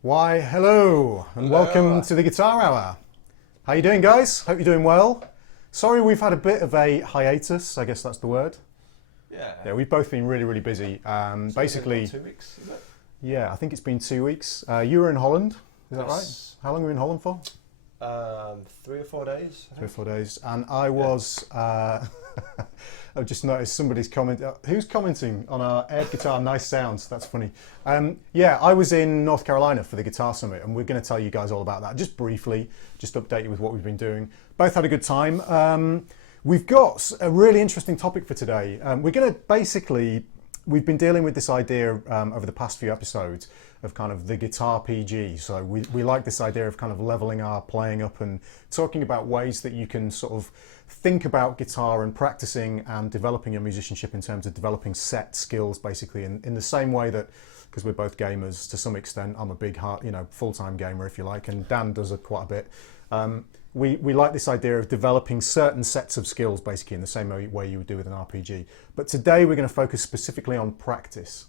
Why, hello, and welcome to the Guitar Hour. How you doing, guys? Hope you're doing well. Sorry we've had a bit of a hiatus, I guess that's the word. Yeah, we've both been really, really busy. Basically, 2 weeks, is it? Yeah, I think it's been 2 weeks. You were in Holland, is that right? How long were you in Holland for? 3 or 4 days. 3 or 4 days. And I was, I've just noticed somebody's comment. Who's commenting on our aired guitar? Nice sounds, that's funny. Yeah, I was in North Carolina for the Guitar Summit, and we're going to tell you guys all about that, just briefly, just update you with what we've been doing. Both had a good time. We've got a really interesting topic for today. We're going to basically, we've been dealing with this idea over the past few episodes of kind of the guitar PG. So we like this idea of kind of leveling our playing up and talking about ways that you can sort of think about guitar and practicing and developing your musicianship in terms of developing set skills, basically in the same way that, because we're both gamers to some extent. I'm a big full-time gamer, if you like, and Dan does it quite a bit. We like this idea of developing certain sets of skills, basically in the same way you would do with an RPG. But today we're going to focus specifically on practice.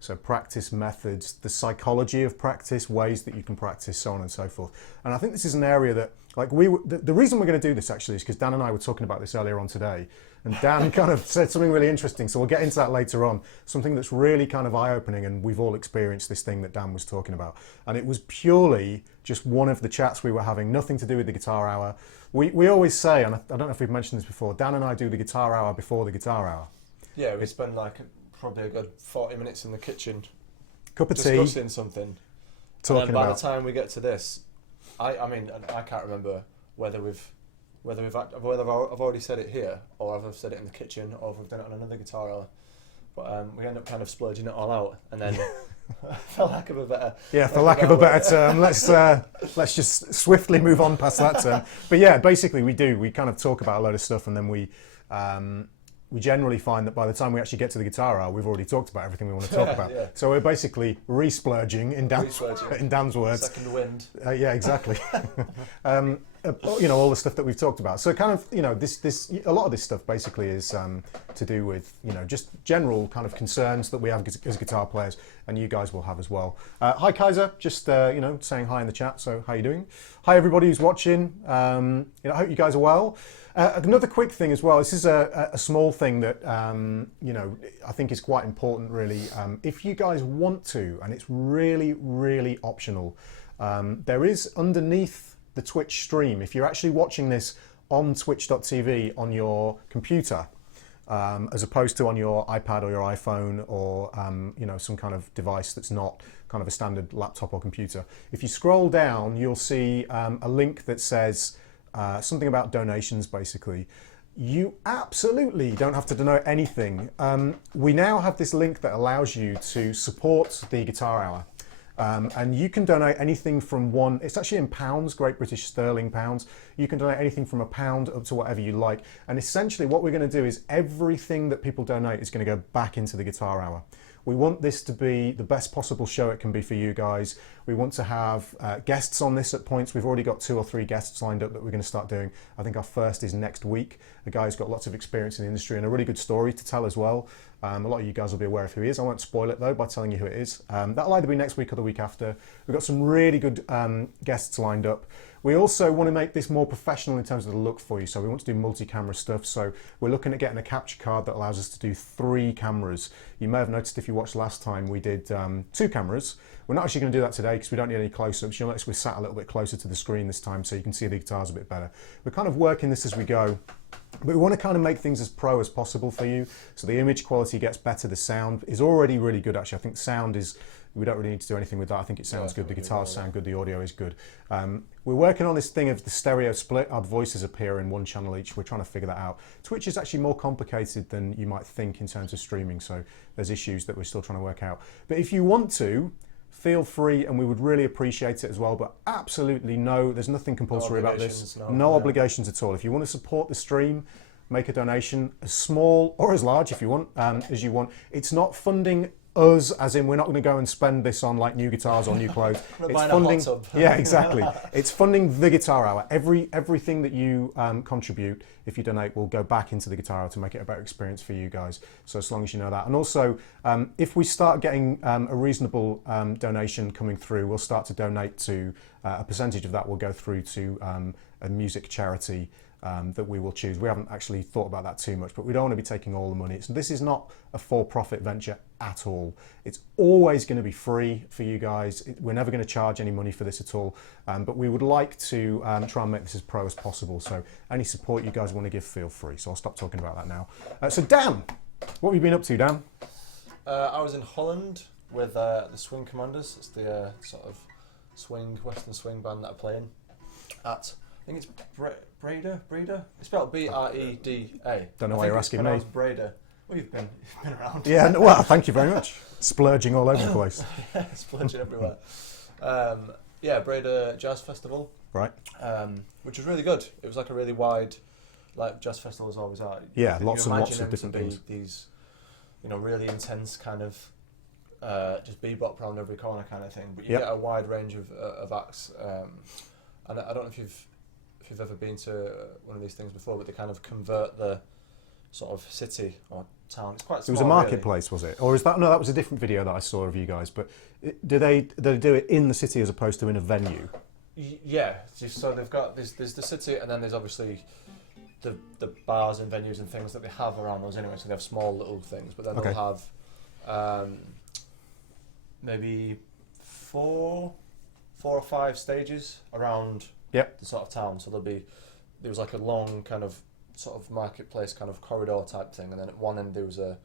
So practice methods, the psychology of practice, ways that you can practice, so on and so forth. And I think this is an area that, like, the reason we're going to do this actually is because Dan and I were talking about this earlier on today. And Dan kind of said something really interesting, so we'll get into that later on. Something that's really kind of eye-opening, and we've all experienced this thing that Dan was talking about. And it was purely just one of the chats we were having, nothing to do with the Guitar Hour. We always say, and I don't know if we've mentioned this before, Dan and I do the Guitar Hour before the Guitar Hour. Yeah, we spend like probably a good 40 minutes in the kitchen, cup of tea, discussing something. Talking and then by about the time we get to this, I mean, I can't remember whether I've already said it here, or I've said it in the kitchen, or if we've done it on another Guitar Hour. But we end up kind of splurging it all out, and then for lack of a better term, let's just swiftly move on past that term. But yeah, basically we kind of talk about a load of stuff, and then we generally find that by the time we actually get to the Guitar Hour, we've already talked about everything we want to talk about. Yeah. So we're basically re-splurging in Dan's words. Second wind. Yeah, exactly. All the stuff that we've talked about. So kind of, a lot of this stuff basically is to do with, just general kind of concerns that we have as guitar players, and you guys will have as well. Hi Kaiser, just saying hi in the chat. So how you doing? Hi everybody who's watching. I hope you guys are well. Another quick thing as well. This is a small thing that I think is quite important, really. If you guys want to, and it's really, really optional, there is underneath the Twitch stream, if you're actually watching this on twitch.tv on your computer, as opposed to on your iPad or your iPhone or some kind of device that's not kind of a standard laptop or computer. If you scroll down, you'll see a link that says something about donations, basically. You absolutely don't have to donate anything. We now have this link that allows you to support the Guitar Hour. And you can donate anything from it's actually in pounds, Great British Sterling pounds. You can donate anything from £1 up to whatever you like. And essentially what we're going to do is everything that people donate is going to go back into the Guitar Hour. We want this to be the best possible show it can be for you guys. We want to have guests on this at points. We've already got 2 or 3 guests lined up that we're going to start doing. I think our first is next week. A guy who's got lots of experience in the industry and a really good story to tell as well. A lot of you guys will be aware of who he is. I won't spoil it though by telling you who it is. That'll either be next week or the week after. We've got some really good guests lined up. We also want to make this more professional in terms of the look for you. So we want to do multi-camera stuff. So we're looking at getting a capture card that allows us to do 3 cameras. You may have noticed if you watched last time, we did 2 cameras. We're not actually going to do that today because we don't need any close-ups. You'll notice we're sat a little bit closer to the screen this time so you can see the guitars a bit better. We're kind of working this as we go. But we want to kind of make things as pro as possible for you. So the image quality gets better. The sound is already really good, actually. I think sound is we don't really need to do anything with that. I think it sounds good. The really guitars well, sound good. The audio is good. We're working on this thing of the stereo split. Our voices appear in one channel each. We're trying to figure that out. Twitch is actually more complicated than you might think in terms of streaming, so there's issues that we're still trying to work out. But if you want to, feel free, and we would really appreciate it as well. But absolutely there's nothing compulsory about this. No obligations at all. If you want to support the stream, make a donation, as small or as large if you want, as you want. It's not funding us, as in we're not going to go and spend this on like new guitars or new clothes. It's funding, yeah, exactly. It's funding the Guitar Hour. Everything that you contribute, if you donate, will go back into the Guitar Hour to make it a better experience for you guys. So as long as you know that, and also if we start getting a reasonable donation coming through, we'll start to donate to a percentage of that will go through to a music charity that we will choose. We haven't actually thought about that too much, but we don't want to be taking all the money. This is not a for-profit venture at all. It's always going to be free for you guys. We're never going to charge any money for this at all, but we would like to try and make this as pro as possible. So any support you guys want to give, feel free. So I'll stop talking about that now. So Dan, what have you been up to, Dan? I was in Holland with the Swing Commanders. It's the sort of Western swing band that I'm playing at. I think it's Breda. It's spelled B-R-E-D-A. Don't know why you're asking me. Breda. Well, you've been around. Yeah, well, thank you very much. Splurging all over the place. Yeah, splurging everywhere. Breda Jazz Festival. Right. Which was really good. It was like a really wide, like jazz festivals always are. Yeah, lots and lots of different things. These, really intense kind of, just bebop around every corner kind of thing. But you get a wide range of acts. And I don't know if you've ever been to one of these things before, but they kind of convert the sort of city or town. It's quite small. It was a marketplace, was it? Or is that... No, that was a different video that I saw of you guys. But do they do it in the city as opposed to in a venue? Yeah. So they've got... There's the city, and then there's obviously the bars and venues and things that they have around those anyway. So they have small little things, but then they'll have maybe four or five stages around the sort of town. So there was like a long kind of sort of marketplace kind of corridor type thing, and then at one end there was a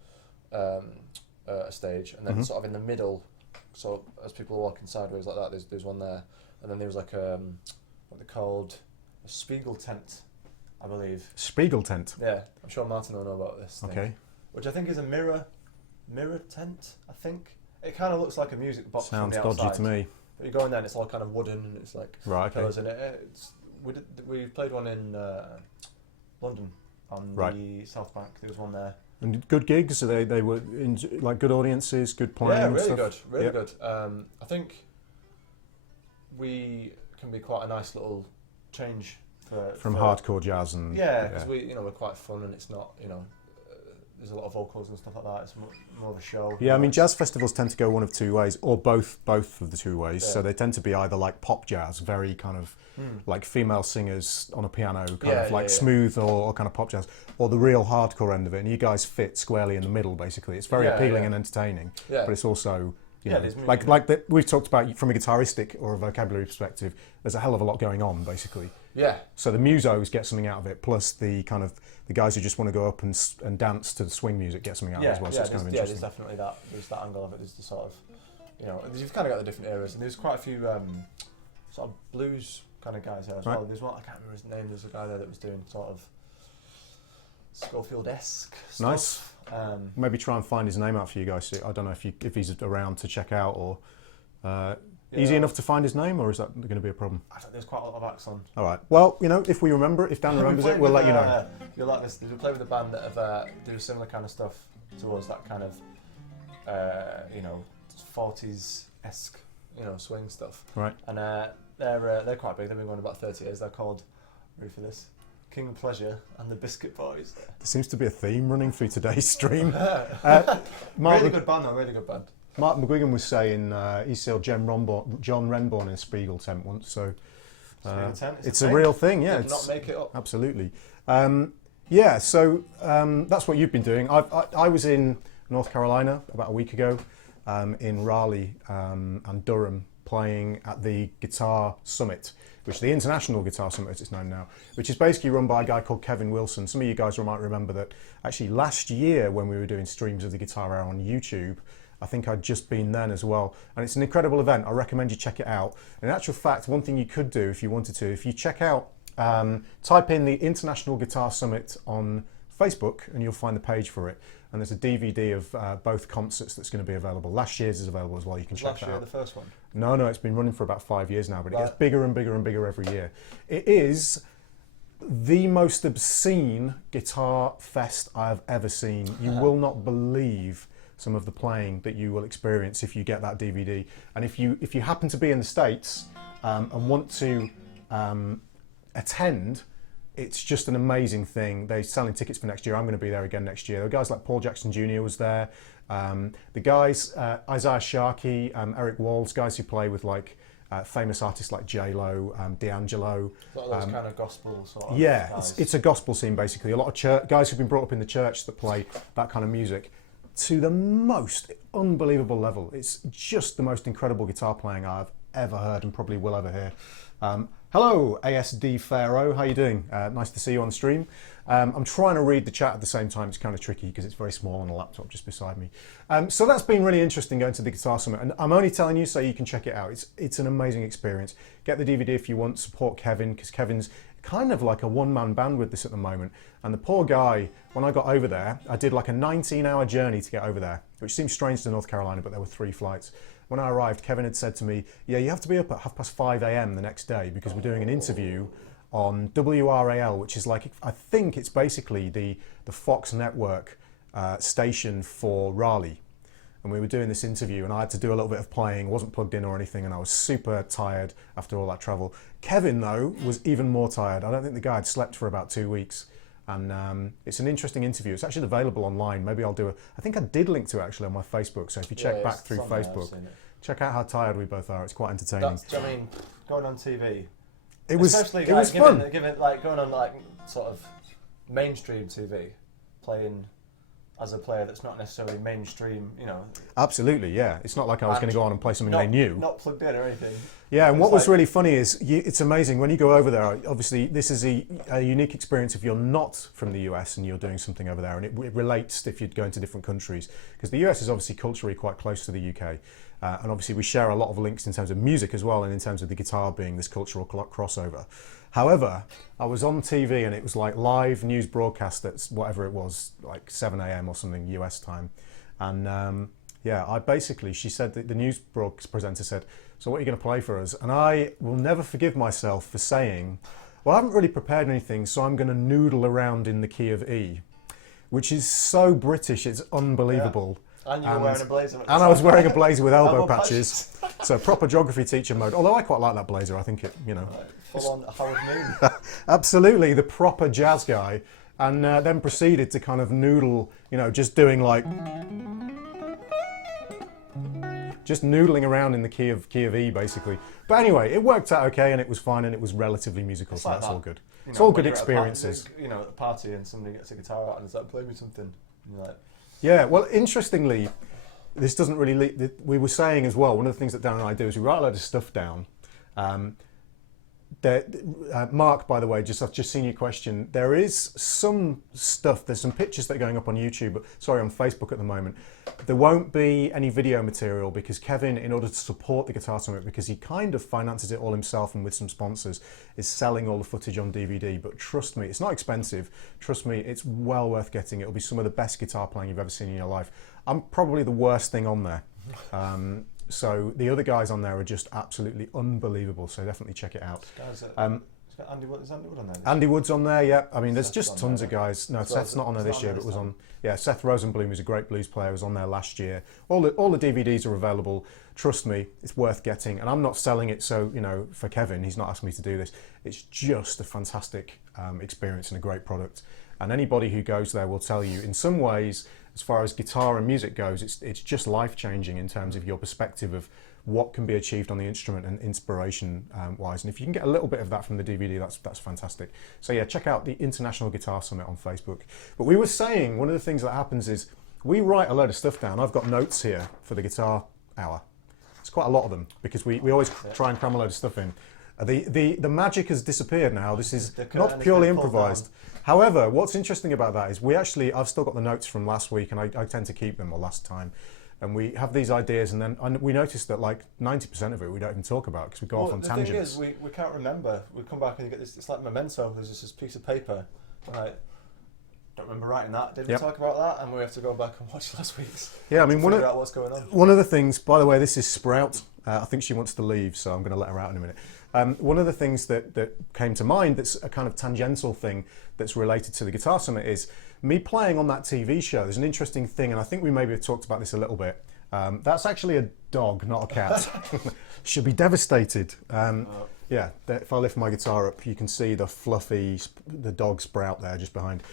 stage, and then sort of in the middle, so as people are walking sideways like that, there's one there, and then there was like what they called a Spiegel tent, I believe. Spiegel tent? Yeah, I'm sure Martin will know about this thing. Okay. Which I think is a mirror tent, I think. It kind of looks like a music box from the outside. Sounds dodgy to me. But you go in there and it's all kind of wooden, and it's like pillars, and we played one in London on the South Bank. There was one there. And good gigs? So they were like good audiences, good playing. Yeah, really stuff? good, really good. I think we can be quite a nice little change from hardcore jazz and because we're quite fun, and it's not there's a lot of vocals and stuff like that. It's more of a show. Yeah, I mean, jazz festivals tend to go one of two ways, or both of the two ways. Yeah. So they tend to be either like pop jazz, very kind of like female singers on a piano, kind of like smooth or kind of pop jazz, or the real hardcore end of it. And you guys fit squarely in the middle, basically. It's very appealing and entertaining, but it's also... we've talked about from a guitaristic or a vocabulary perspective, there's a hell of a lot going on, basically. Yeah. So the musos get something out of it, plus the kind of the guys who just want to go up and dance to the swing music get something out of it as well. So it's kind of interesting. There's definitely that. There's that angle of it. There's the sort of, you've kind of got the different eras, and there's quite a few sort of blues kind of guys there as well. There's one, I can't remember his name. There's a guy there that was doing sort of Schofield-esque stuff. Nice. Maybe try and find his name out for you guys. I don't know if he's around to check out, or easy enough to find his name, or is that going to be a problem? I think there's quite a lot of acts on. All right. Well, if we remember it, if Dan remembers it, we'll let you know. You'll like this. We play with a band that have do similar kind of stuff towards that kind of 40s-esque swing stuff. Right. And they're quite big. They've been going about 30 years. They're called, ready for this, King Pleasure and the Biscuit Boys. There seems to be a theme running through today's stream. Really good band though, really good band. Mark McGuigan was saying he saw John Renbourn in a Spiegel tent once, so it's a real thing. Yeah, did not make it up. Absolutely. So that's what you've been doing. I was in North Carolina about a week ago, in Raleigh and Durham, playing at the Guitar Summit, which is the International Guitar Summit as it's known now, which is basically run by a guy called Kevin Wilson. Some of you guys might remember that actually last year when we were doing streams of the Guitar Hour on YouTube, I think I'd just been then as well. And it's an incredible event. I recommend you check it out. In actual fact, one thing you could do if you wanted to, if you check out, type in the International Guitar Summit on Facebook and you'll find the page for it. And there's a DVD of both concerts that's going to be available. Last year's is available as well. You can check that out. Last year, the first one? No, it's been running for about 5 years now, but it gets bigger and bigger and bigger every year. It is the most obscene guitar fest I have ever seen. You will not believe some of the playing that you will experience if you get that DVD. And if you happen to be in the States and want to attend, it's just an amazing thing. They're selling tickets for next year. I'm going to be there again next year. There were guys like Paul Jackson Jr. was there. The guys, Isaiah Sharkey, Eric Walls, guys who play with like famous artists like J-Lo, D'Angelo. Sort of those kind of gospel sort of Yeah, guys. it's a gospel scene basically. A lot of guys who've been brought up in the church that play that kind of music to the most unbelievable level. It's just the most incredible guitar playing I've ever heard and probably will ever hear. Hello, ASD Pharaoh. How you doing? Nice to see you on stream. I'm trying to read the chat at the same time. It's kind of tricky because it's very small on a laptop just beside me. So that's been really interesting going to the Guitar Summit. And I'm only telling you so you can check it out. It's an amazing experience. Get the DVD if you want. Support Kevin because Kevin's kind of like a one-man band with this at the moment. And the poor guy, when I got over there, I did like a 19-hour journey to get over there, which seems strange to North Carolina, but there were 3 flights. When I arrived, Kevin had said to me, yeah, you have to be up at 5:30 a.m. the next day because we're doing an interview on WRAL, which is like, I think it's basically the Fox network station for Raleigh. And we were doing this interview and I had to do a little bit of playing, wasn't plugged in or anything, and I was super tired after all that travel. Kevin, though, was even more tired. I don't think the guy had slept for about 2 weeks. And it's an interesting interview. It's actually available online. Maybe I'll do I think I did link to it actually on my Facebook. So if you check back through Facebook, check out how tired we both are. It's quite entertaining. I mean, going on TV. It was fun. Given like going on like sort of mainstream TV, playing as a player that's not necessarily mainstream, you know. Absolutely, yeah. It's not like I was going to go on and play something they knew. Not plugged in or anything. Yeah, and what was really funny is it's amazing when you go over there. Obviously, this is a unique experience if you're not from the US and you're doing something over there, and it relates if you're going to different countries because the US is obviously culturally quite close to the UK, and obviously we share a lot of links in terms of music as well, and in terms of the guitar being this cultural crossover. However, I was on TV and it was like live news broadcast at whatever it was, like 7 a.m. or something US time, and she said that the news presenter said, so what are you going to play for us? And I will never forgive myself for saying, well, I haven't really prepared anything, so I'm going to noodle around in the key of E, which is so British, it's unbelievable. Yeah. And you were wearing a blazer. And I was wearing a blazer with elbow patches. So proper geography teacher mode. Although I quite like that blazer, I think it, you know. Full on Howard Moon. Absolutely, the proper jazz guy. And then proceeded to kind of noodle, you know, just doing like... just noodling around in the key of E, basically. But anyway, it worked out okay, and it was fine, and it was relatively musical, so that's all good. It's all good experiences. You know, at a party and somebody gets a guitar out and is like, play me something. And you're like... Yeah, well, interestingly, this doesn't really... we were saying as well, one of the things that Dan and I do is we write a load of stuff down. Mark, by the way, I've just seen your question. There is some stuff, there's some pictures that are going up on YouTube, on Facebook at the moment. There won't be any video material because Kevin, in order to support the Guitar Summit, because he kind of finances it all himself and with some sponsors, is selling all the footage on DVD. But trust me, it's not expensive. Trust me, it's well worth getting. It'll be some of the best guitar playing you've ever seen in your life. I'm probably the worst thing on there. So the other guys on there are just absolutely unbelievable. So definitely check it out. Andy Wood, is Andy Wood on there? Andy Wood's on there, yeah. I mean, there's Seth's just tons of guys. No, Seth's not on there this year, but was on. Yeah, Seth Rosenblum, who's a great blues player, was on there last year. All the DVDs are available. Trust me, it's worth getting. And I'm not selling it, so you know, for Kevin, he's not asked me to do this. It's just a fantastic experience and a great product. And anybody who goes there will tell you, in some ways, as far as guitar and music goes, it's just life-changing in terms of your perspective of what can be achieved on the instrument and inspiration wise. And if you can get a little bit of that from the DVD, that's fantastic. So yeah, check out the International Guitar Summit on Facebook. But we were saying, one of the things that happens is we write a load of stuff down. I've got notes here for the guitar hour. It's quite a lot of them because we always try and cram a load of stuff in. The magic has disappeared now. This is not purely improvised. However, what's interesting about that is I've still got the notes from last week and I tend to keep them, or last time. and we have these ideas, and then we notice that like 90% of it we don't even talk about because we go off on tangents. The thing is, we can't remember. We come back and you get this. It's like memento. There's just this piece of paper. Right. Don't remember writing that. Did we talk about that? And we have to go back and watch last week's. Yeah, I mean, figure out what's going on. One of the things, by the way, this is Sprout. I think she wants to leave, so I'm going to let her out in a minute. One of the things that came to mind that's a kind of tangential thing that's related to the Guitar Summit is me playing on that TV show. There's an interesting thing, and I think we maybe have talked about this a little bit. That's actually a dog, not a cat. Should be devastated. Yeah, if I lift my guitar up, you can see the dog Sprout there just behind.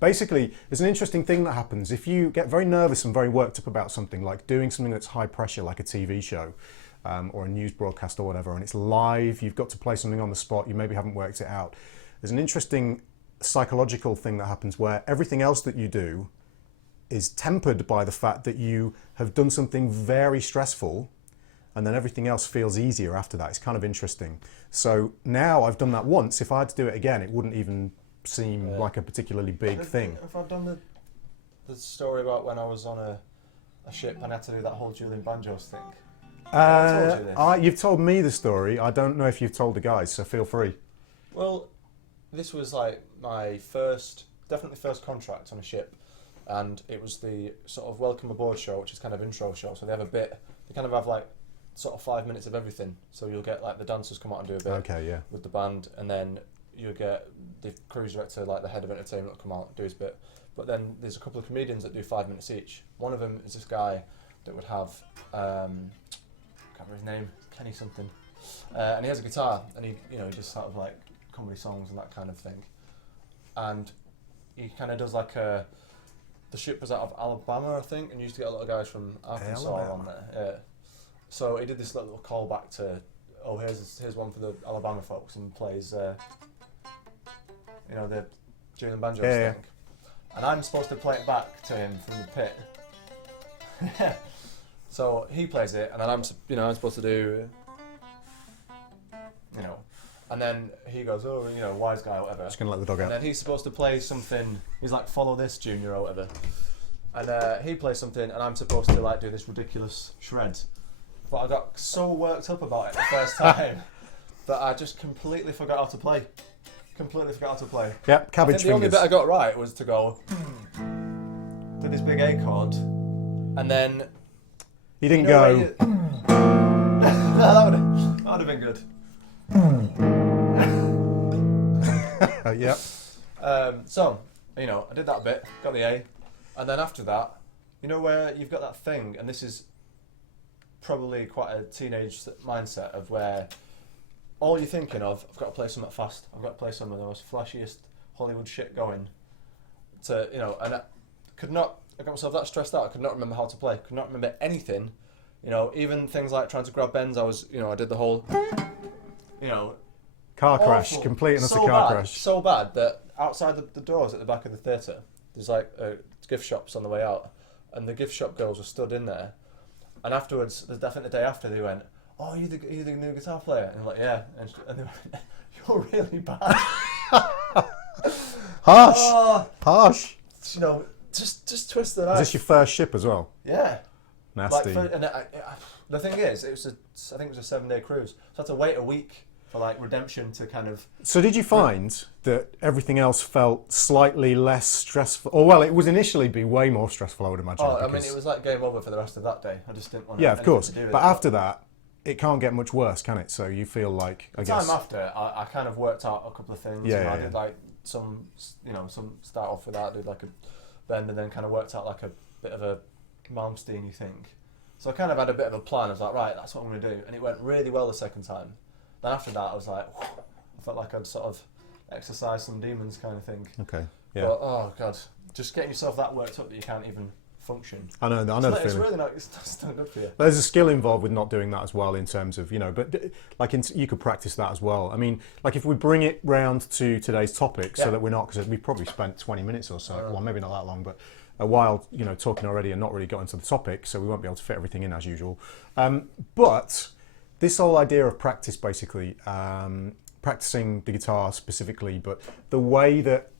Basically, there's an interesting thing that happens. If you get very nervous and very worked up about something, like doing something that's high pressure, like a TV show, or a news broadcast or whatever, and it's live, you've got to play something on the spot, you maybe haven't worked it out. There's an interesting psychological thing that happens where everything else that you do is tempered by the fact that you have done something very stressful, and then everything else feels easier after that. It's kind of interesting. So now I've done that once. If I had to do it again, it wouldn't even seem like a particularly big thing. If I've done the story about when I was on a ship and I had to do that whole Julian Banjos thing. I told you this. You've told me the story. I don't know if you've told the guys, so feel free. Well, this was like my definitely first contract on a ship. And it was the sort of welcome aboard show, which is kind of intro show. So they kind of have like sort of 5 minutes of everything. So you'll get like the dancers come out and do a bit with the band, and then you'll get the cruise director, like the head of entertainment, will come out and do his bit. But then there's a couple of comedians that do 5 minutes each. One of them is this guy that would have, I can't remember his name, Kenny something, and he has a guitar, and he just sort of like comedy songs and that kind of thing. And he kind of does like the ship was out of Alabama, I think, and you used to get a lot of guys from Arkansas on there. Yeah. So he did this little callback to, here's one for the Alabama folks, and plays, the Julian Banjos thing. And I'm supposed to play it back to him from the pit. So he plays it, and then I'm supposed to do, and then he goes, wise guy or whatever. Just gonna let the dog out. And then he's supposed to play something. He's like, follow this, Junior, or whatever. And he plays something, and I'm supposed to like do this ridiculous shred. But I got so worked up about it the first time that I just completely forgot how to play. Yep, cabbage fingers. The only bit I got right was to go to this big A chord, and then you didn't go. No, that would have been good. Yep. So, I did that bit, got the A, and then after that, where you've got that thing, and this is probably quite a teenage mindset of where all you're thinking of, I've got to play something fast, I've got to play some of the most flashiest Hollywood shit going, and I got myself that stressed out, I could not remember how to play, could not remember anything, even things like trying to grab bends, I did the whole, car crash, complete and utter car crash. So bad that outside the doors at the back of the theatre, there's like gift shops on the way out, and the gift shop girls were stood in there, and afterwards, I think the day after, they went, "Oh, are you the new guitar player?" And I'm like, "Yeah," and they went, "You're really bad." Harsh. Just twist the knife. Is this your first ship as well? Yeah. Nasty. The thing is, I think it was a 7-day cruise, so I had to wait a week for like redemption to kind of. So did you find that everything else felt slightly less stressful? Or well, it would initially be way more stressful, I would imagine. Oh, I mean, it was like game over for the rest of that day. I just didn't want. Yeah, of course. To do with but it, after that, it can't get much worse, can it? So you feel like the time after, I kind of worked out a couple of things. I did like some start off with that, did like a bend, and then kind of worked out like a bit of a Malmsteen-y thing. So I kind of had a bit of a plan. I was like, right, that's what I'm going to do, and it went really well the second time. Then after that, I was like, I felt like I'd sort of exercised some demons, kind of thing. Okay. Yeah. But oh god, just getting yourself that worked up that you can't even function. I know the feeling. It's really not. It's not good for you. There's a skill involved with not doing that as well, in terms of but you could practice that as well. I mean, like if we bring it round to today's topic, so that we're not, because we've probably spent 20 minutes or so, well maybe not that long, but a while talking already and not really got into the topic, so we won't be able to fit everything in as usual. But this whole idea of practice, basically, practicing the guitar specifically, but the way that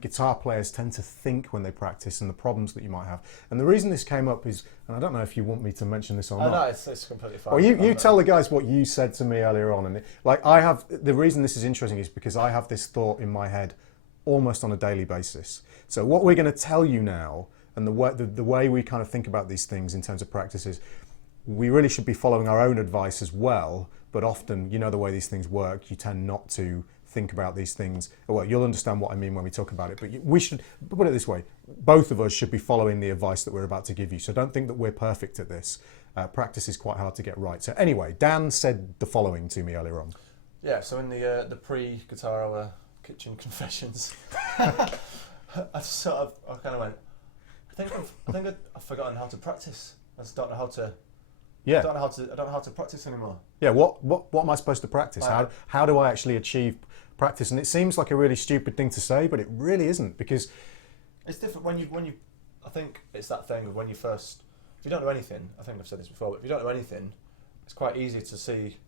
guitar players tend to think when they practice and the problems that you might have. And the reason this came up is, and I don't know if you want me to mention this or not. No, it's completely fine. Well, you tell the guys what you said to me earlier on. And the reason this is interesting is because I have this thought in my head almost on a daily basis. So what we're going to tell you now, and the way we kind of think about these things in terms of practices, we really should be following our own advice as well. But often, you know the way these things work, you tend not to think about these things. Well, you'll understand what I mean when we talk about it, but we should put it this way: both of us should be following the advice that we're about to give you. So don't think that we're perfect at this. Practice is quite hard to get right. So anyway, Dan said the following to me earlier on. Yeah, so in the pre-guitar hour kitchen confessions, I kind of went, I think I've forgotten how to practice. I just don't know how to. Yeah. I don't know how to practice anymore. Yeah. What am I supposed to practice? How do I actually achieve practice? And it seems like a really stupid thing to say, but it really isn't, because it's different when you. I think it's that thing of when you first. If you don't know anything, I think I've said this before, but if you don't know anything, it's quite easy to see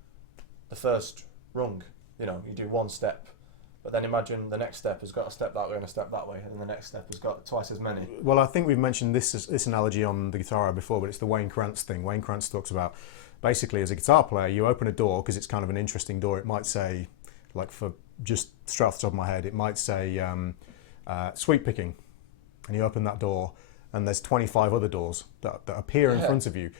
the first rung. You know, you do one step, but then imagine the next step has got a step that way and a step that way, and then the next step has got twice as many. Well, I think we've mentioned this analogy on the guitar hour before, but it's the Wayne Krantz thing. Wayne Krantz talks about, basically, as a guitar player, you open a door because it's kind of an interesting door. It might say, like, for just straight off the top of my head, it might say sweep picking, and you open that door, and there's 25 other doors that appear in front of you.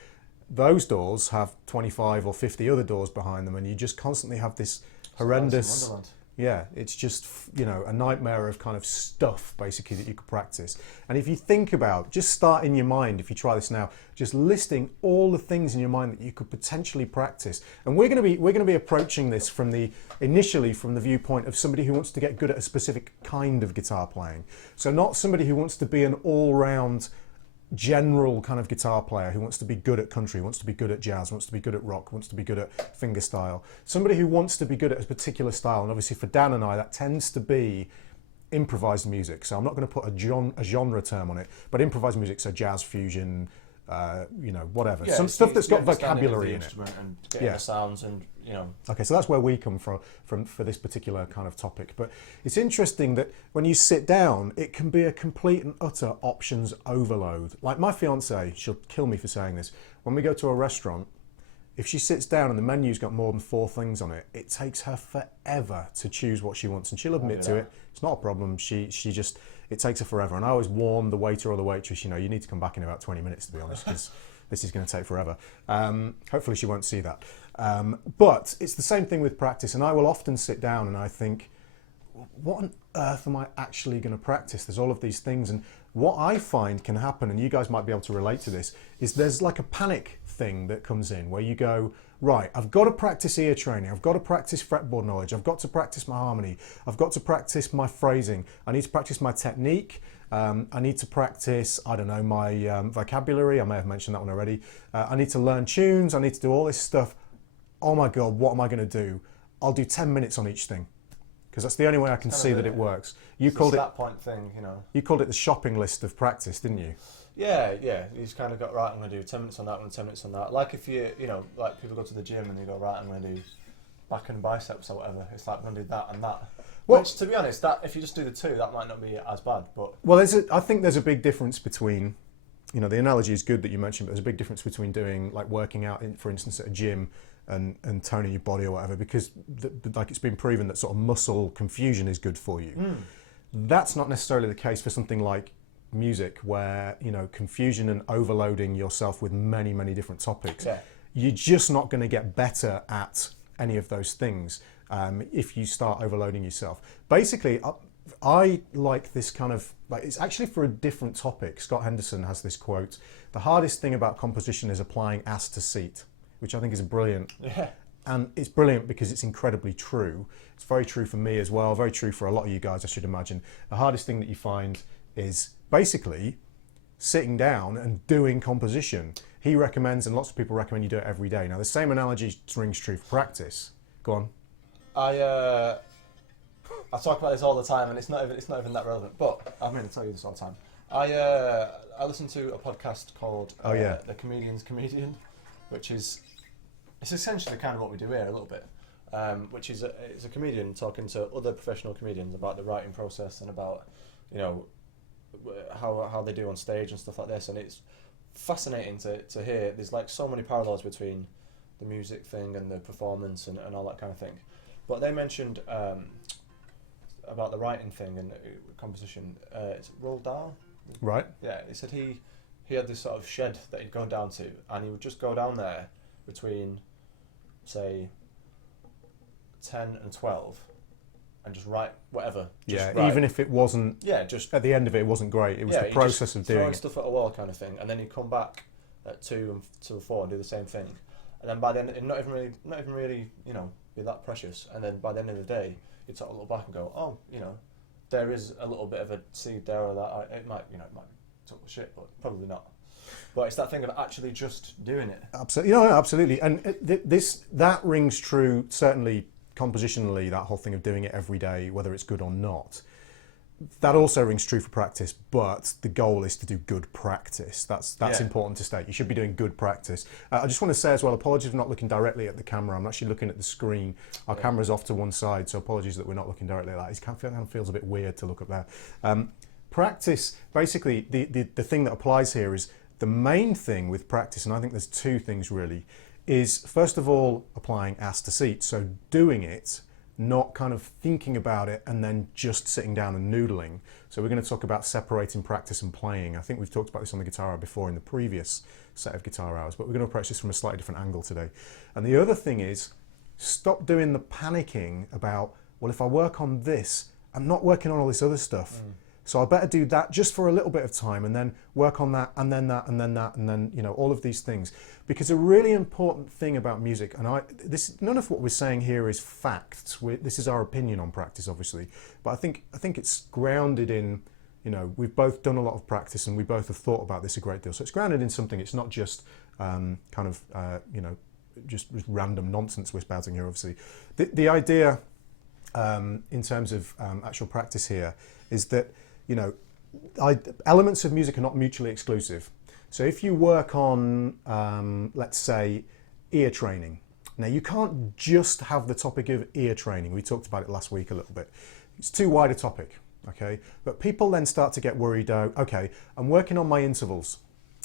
Those doors have 25 or 50 other doors behind them, and you just constantly have this horrendous. Yeah, it's just, you know, a nightmare of kind of stuff, basically, that you could practice. And if you think about, just start in your mind, if you try this now, just listing all the things in your mind that you could potentially practice. And we're going to be approaching this initially from the viewpoint of somebody who wants to get good at a specific kind of guitar playing. So not somebody who wants to be an all-round general kind of guitar player who wants to be good at country, wants to be good at jazz, wants to be good at rock, wants to be good at fingerstyle. Somebody who wants to be good at a particular style, and obviously for Dan and I, that tends to be improvised music. So I'm not going to put a genre term on it, but improvised music, so jazz, fusion, you know, whatever. Yeah, some stuff that's got vocabulary in it. And getting the sounds and, you know. Okay, so that's where we come from for this particular kind of topic. But it's interesting that when you sit down, it can be a complete and utter options overload. Like my fiance, she'll kill me for saying this, when we go to a restaurant, if she sits down and the menu's got more than 4 things on it, it takes her forever to choose what she wants. And she'll admit to it. It's not a problem. It takes her forever. And I always warn the waiter or the waitress, you know, you need to come back in about 20 minutes, to be honest, because this is going to take forever. Hopefully she won't see that. But it's the same thing with practice. And I will often sit down and I think, what on earth am I actually going to practice? There's all of these things. And what I find can happen, and you guys might be able to relate to this, is there's like a panic thing that comes in where you go, right, I've got to practice ear training, I've got to practice fretboard knowledge, I've got to practice my harmony, I've got to practice my phrasing, I need to practice my technique, I need to practice, I don't know, my vocabulary, I may have mentioned that one already, I need to learn tunes, I need to do all this stuff. Oh my God, what am I going to do? I'll do 10 minutes on each thing, because that's the only way I can see that it works. You called it that point thing, you know. You called it the shopping list of practice, didn't you? Yeah. You just kind of got, right, I'm going to do 10 minutes on that one, 10 minutes on that. Like if you know, like people go to the gym and they go, right, I'm going to do back and biceps or whatever. It's like, I'm going to do that and that. Well, which, to be honest, that if you just do the 2, that might not be as bad. But well, I think there's a big difference between, you know, the analogy is good that you mentioned, but there's a big difference between doing, like, working out, for instance, at a gym and toning your body or whatever, because like it's been proven that sort of muscle confusion is good for you. That's not necessarily the case for something like music, where, you know, confusion and overloading yourself with many, many different topics. Yeah. You're just not going to get better at any of those things if you start overloading yourself. Basically, I like this kind of, like, it's actually for a different topic. Scott Henderson has this quote: "The hardest thing about composition is applying ass to seat," which I think is brilliant. Yeah. And it's brilliant because it's incredibly true. It's very true for me as well, very true for a lot of you guys, I should imagine. The hardest thing that you find is basically sitting down and doing composition. He recommends, and lots of people recommend, you do it every day. Now, the same analogy rings true for practice. Go on. I talk about this all the time, and it's not even that relevant. But I'm going to tell you this all the time. I listen to a podcast called The Comedian's Comedian, which is, it's essentially kind of what we do here a little bit. which is it's a comedian talking to other professional comedians about the writing process and about, you know, how they do on stage and stuff like this, and it's fascinating to hear. There's like so many parallels between the music thing and the performance and all that kind of thing. But they mentioned about the writing thing and composition. It's Roald Dahl. Right. Yeah, he said he had this sort of shed that he'd go down to, and he would just go down there between, say, 10 and 12, and just write whatever. Just write. Even if it wasn't. Yeah, just at the end of it wasn't great. It was the process of doing it. Stuff at a wall kind of thing, and then he'd come back at 2 and 4 and do the same thing, and then by then it'd not even really, you know, be that precious. And then by the end of the day, you'd sort of look back and go, oh, you know, there is a little bit of a seed there or that. It might be total shit, but probably not. But it's that thing of actually just doing it. Absolutely, absolutely. And that rings true, certainly compositionally, that whole thing of doing it every day, whether it's good or not. That also rings true for practice, but the goal is to do good practice. That's important to state. You should be doing good practice. I just want to say as well, apologies for not looking directly at the camera. I'm actually looking at the screen. Our camera's off to one side, so apologies that we're not looking directly at that. It kind of feels a bit weird to look up there. Practice, basically, the thing that applies here is the main thing with practice, and I think there's two things really, is first of all applying as to seat. So doing it, not kind of thinking about it and then just sitting down and noodling. So we're going to talk about separating practice and playing. I think we've talked about this on the guitar hour before in the previous set of guitar hours, but we're going to approach this from a slightly different angle today. And the other thing is, stop doing the panicking about, well, if I work on this, I'm not working on all this other stuff. So I better do that just for a little bit of time and then work on that and then that and then that and then, you know, all of these things. Because a really important thing about music, and none of what we're saying here is facts. This is our opinion on practice, obviously. But I think it's grounded in, you know, we've both done a lot of practice and we both have thought about this a great deal. So it's grounded in something. It's not just you know, just random nonsense we're spouting here, obviously. The idea in terms of actual practice here is that, you know, elements of music are not mutually exclusive. So if you work on, let's say, ear training. Now you can't just have the topic of ear training. We talked about it last week a little bit. It's too wide a topic, okay? But people then start to get worried out, okay, I'm working on my intervals.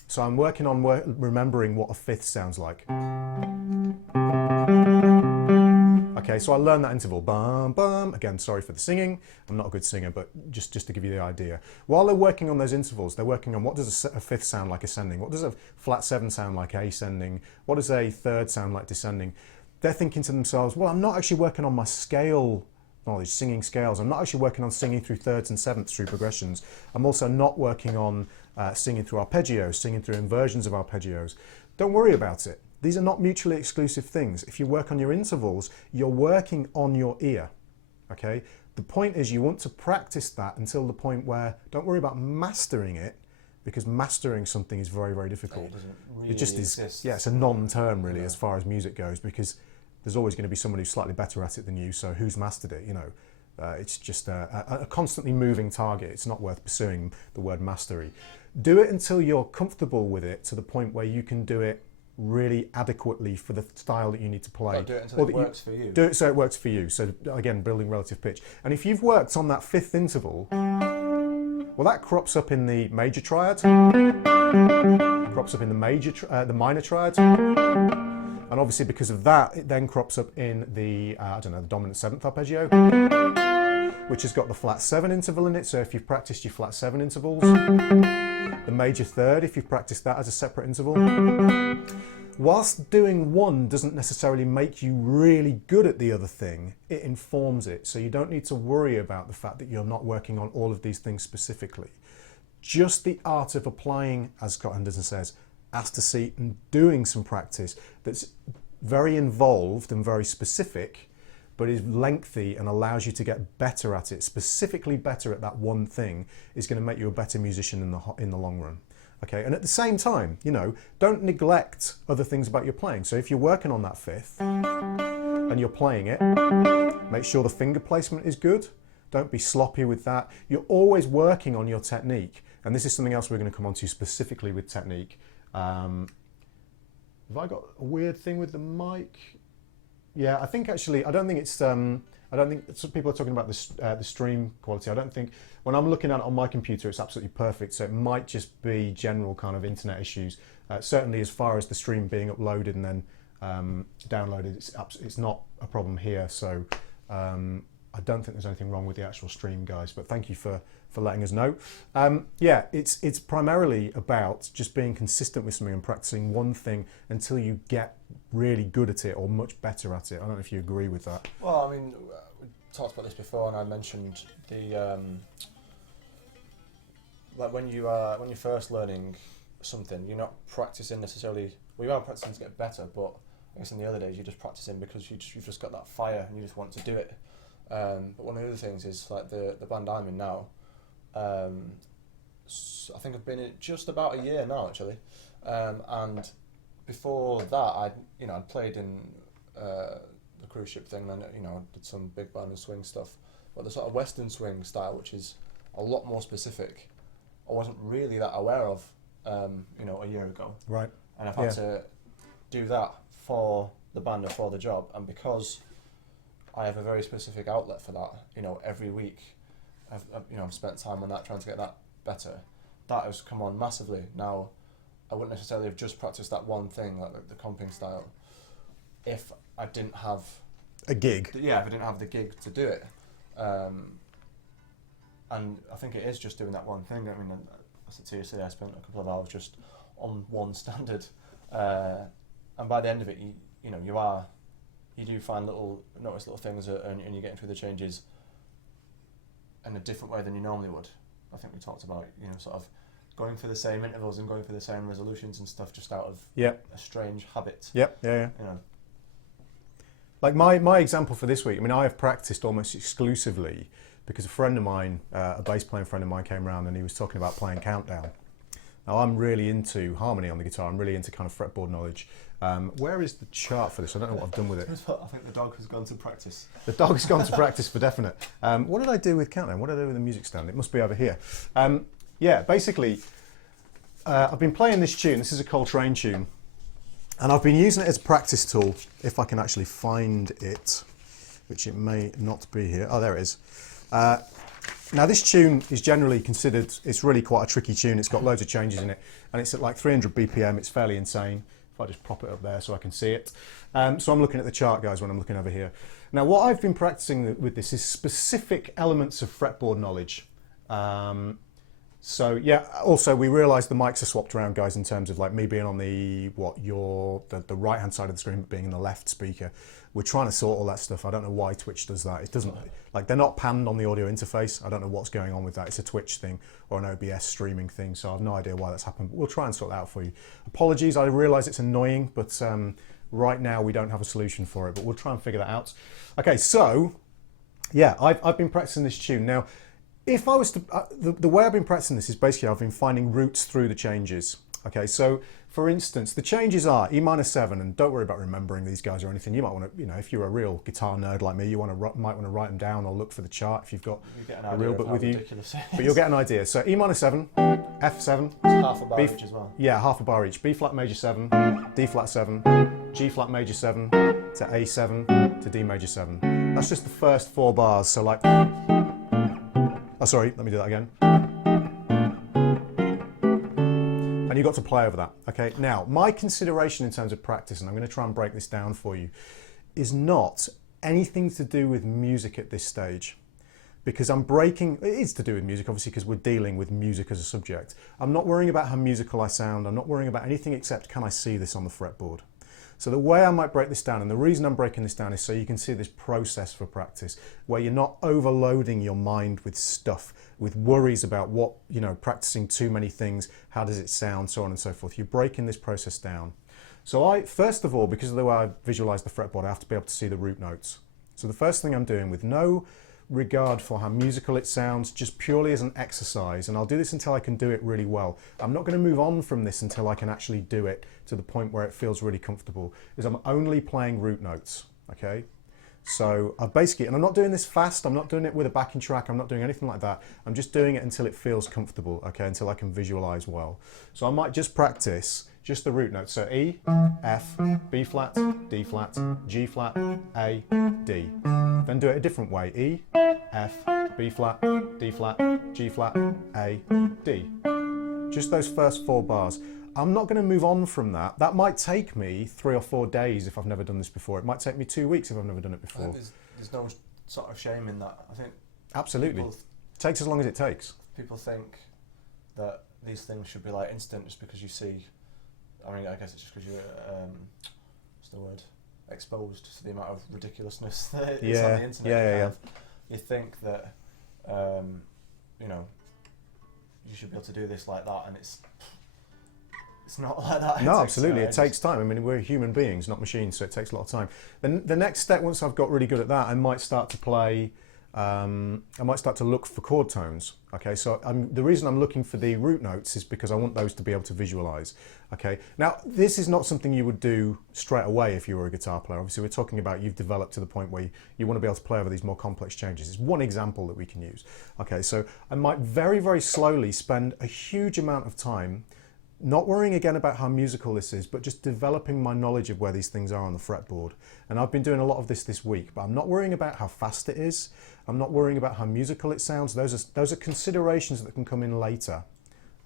So I'm working on remembering what a fifth sounds like. Okay, so I learn that interval, bum, bum. Again, sorry for the singing. I'm not a good singer, but just to give you the idea. While they're working on those intervals, they're working on what does a fifth sound like ascending? What does a flat 7 sound like ascending? What does a third sound like descending? They're thinking to themselves, well, I'm not actually working on my scale knowledge, singing scales. I'm not actually working on singing through thirds and sevenths through progressions. I'm also not working on singing through arpeggios, singing through inversions of arpeggios. Don't worry about it. These are not mutually exclusive things. If you work on your intervals, you're working on your ear, okay? The point is you want to practice that until the point where, don't worry about mastering it, because mastering something is very, very difficult. It just is, yeah, it's a non-term really as far as music goes, because there's always going to be someone who's slightly better at it than you, so who's mastered it, you know? It's just a constantly moving target. It's not worth pursuing the word mastery. Do it until you're comfortable with it to the point where you can do it really adequately for the style that you need to play. Do it until it works for you. Do it so it works for you. So again, building relative pitch. And if you've worked on that fifth interval, well, that crops up in the major triad, crops up in the minor triad, and obviously because of that, it then crops up in the the dominant seventh arpeggio, which has got the flat 7 interval in it. So if you've practiced your flat 7 intervals, the major third, if you've practiced that as a separate interval. Whilst doing one doesn't necessarily make you really good at the other thing, it informs it. So you don't need to worry about the fact that you're not working on all of these things specifically. Just the art of applying, as Scott Henderson says, as to seat and doing some practice that's very involved and very specific, but is lengthy and allows you to get better at it, specifically better at that one thing, is going to make you a better musician in the long run. Okay, and at the same time, you know, don't neglect other things about your playing. So if you're working on that fifth and you're playing it, make sure the finger placement is good. Don't be sloppy with that. You're always working on your technique. And this is something else we're going to come on to specifically with technique. Have I got a weird thing with the mic? Yeah, I think actually, I don't think it's. I don't think some people are talking about the stream quality. I don't think when I'm looking at it on my computer, it's absolutely perfect. So it might just be general kind of internet issues. Certainly, as far as the stream being uploaded and then downloaded, it's not a problem here. So I don't think there's anything wrong with the actual stream, guys. But thank you for letting us know. Yeah, it's primarily about just being consistent with something and practicing one thing until you get really good at it or much better at it. I don't know if you agree with that. Well, I mean, we talked about this before, and I mentioned the like when you're first learning something, you're not practicing necessarily. Well, you are practicing to get better, but I guess in the other days you're just practicing because you've just got that fire and you just want to do it. But one of the other things is like the band I'm in now. I think I've been in it just about a year now, actually, and before that, I'd played in the cruise ship thing, and I did some big band and swing stuff, but the sort of Western swing style, which is a lot more specific, I wasn't really that aware of, a year ago. Right. And I've had to do that for the band and for the job, and because I have a very specific outlet for that, every week. I've spent time on that, trying to get that better. That has come on massively. Now, I wouldn't necessarily have just practiced that one thing, like the comping style, if I didn't have a gig. If I didn't have the gig to do it. And I think it is just doing that one thing. I mean, I said to you yesterday, I spent a couple of hours just on one standard, and by the end of it, you do find notice little things, and you're getting through the changes in a different way than you normally would. I think we talked about, sort of going for the same intervals and going for the same resolutions and stuff just out of a strange habit. Yeah. Like my example for this week, I mean, I have practiced almost exclusively because a friend of mine, a bass playing friend of mine came around and he was talking about playing Countdown. Now, I'm really into harmony on the guitar. I'm really into kind of fretboard knowledge. Where is the chart for this? I don't know what I've done with it. I think the dog has gone to practice. The dog's gone to practice for definite. What did I do with Countdown? What did I do with the music stand? It must be over here. Basically, I've been playing this tune. This is a Coltrane tune. And I've been using it as a practice tool, if I can actually find it, which it may not be here. Oh, there it is. Now, this tune is generally considered, it's really quite a tricky tune. It's got loads of changes in it, and it's at like 300 BPM. It's fairly insane. If I just prop it up there so I can see it. So I'm looking at the chart, guys, when I'm looking over here. Now, what I've been practicing with this is specific elements of fretboard knowledge. Also, we realised the mics are swapped around, guys, in terms of like me being on the right-hand side of the screen, but being in the left speaker. We're trying to sort all that stuff. I don't know why Twitch does that. It doesn't, like, they're not panned on the audio interface. I don't know what's going on with that. It's a Twitch thing or an OBS streaming thing, so I have no idea why that's happened, but we'll try and sort that out for you. Apologies, I realise it's annoying, but right now we don't have a solution for it, but we'll try and figure that out. Okay, so, yeah, I've been practicing this tune. Now, if I was to, the way I've been practicing this is basically I've been finding routes through the changes. Okay, so for instance, the changes are E minor 7, and don't worry about remembering these guys or anything. You might want to, if you're a real guitar nerd like me, you might want to write them down or look for the chart if you've got a real book with you. But you'll get an idea. So E minor 7, F7, it's half a bar each as well. Yeah, half a bar each. B flat major 7, D flat 7, G flat major 7 to A7 to D major 7. That's just the first 4 bars. So like. Oh, sorry, let me do that again. And you've got to play over that, okay? Now, my consideration in terms of practice, and I'm going to try and break this down for you, is not anything to do with music at this stage. Because it is to do with music, obviously, because we're dealing with music as a subject. I'm not worrying about how musical I sound. I'm not worrying about anything except can I see this on the fretboard. So the way I might break this down, and the reason I'm breaking this down is so you can see this process for practice, where you're not overloading your mind with stuff, with worries about what, practicing too many things, how does it sound, so on and so forth. You're breaking this process down. So first of all, because of the way I visualize the fretboard, I have to be able to see the root notes. So the first thing I'm doing, with no regard for how musical it sounds, just purely as an exercise, and I'll do this until I can do it really well. I'm not going to move on from this until I can actually do it to the point where it feels really comfortable, is I'm only playing root notes, okay? So I've basically, and I'm not doing this fast, I'm not doing it with a backing track, I'm not doing anything like that. I'm just doing it until it feels comfortable, okay, until I can visualize well. So I might just practice just the root notes. So E, F, B flat, D flat, G flat, A, D. Then do it a different way. E, F, B flat, D flat, G flat, A, D. Just those first 4 bars. I'm not going to move on from that. That might take me 3 or 4 days if I've never done this before. It might take me 2 weeks if I've never done it before. There's no sort of shame in that. I think absolutely. It takes as long as it takes. People think that these things should be like instant just because you see. I mean, I guess it's just because you're what's the word? Exposed to the amount of ridiculousness that is on the internet. Yeah. You think that you know, you should be able to do this like that, and it's not like that. No, absolutely. It takes time. I mean, we're human beings, not machines, so it takes a lot of time. Then the next step, once I've got really good at that, I might start to play. I might start to look for chord tones. Okay, so the reason I'm looking for the root notes is because I want those to be able to visualize. Okay, now this is not something you would do straight away if you were a guitar player. Obviously, we're talking about you've developed to the point where you want to be able to play over these more complex changes. It's one example that we can use. Okay, so I might very, very slowly spend a huge amount of time not worrying again about how musical this is, but just developing my knowledge of where these things are on the fretboard. And I've been doing a lot of this week, but I'm not worrying about how fast it is. I'm not worrying about how musical it sounds. Those are considerations that can come in later.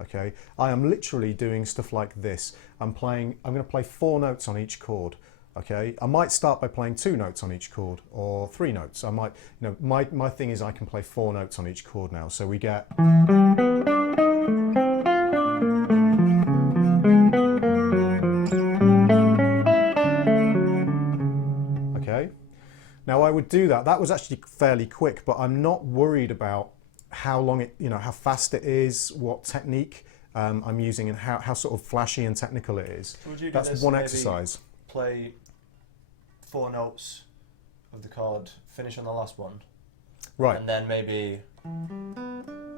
Okay, I am literally doing stuff like this. I'm going to play 4 notes on each chord. Okay, I might start by playing 2 notes on each chord or 3 notes. I might, my thing is I can play 4 notes on each chord now. So we get. Okay, now I would do that. That was actually fairly quick, but I'm not worried about how long it, how fast it is, what technique I'm using, and how sort of flashy and technical it is. So would you do That's this, one maybe exercise. Play 4 notes of the chord, finish on the last one, Right. and then maybe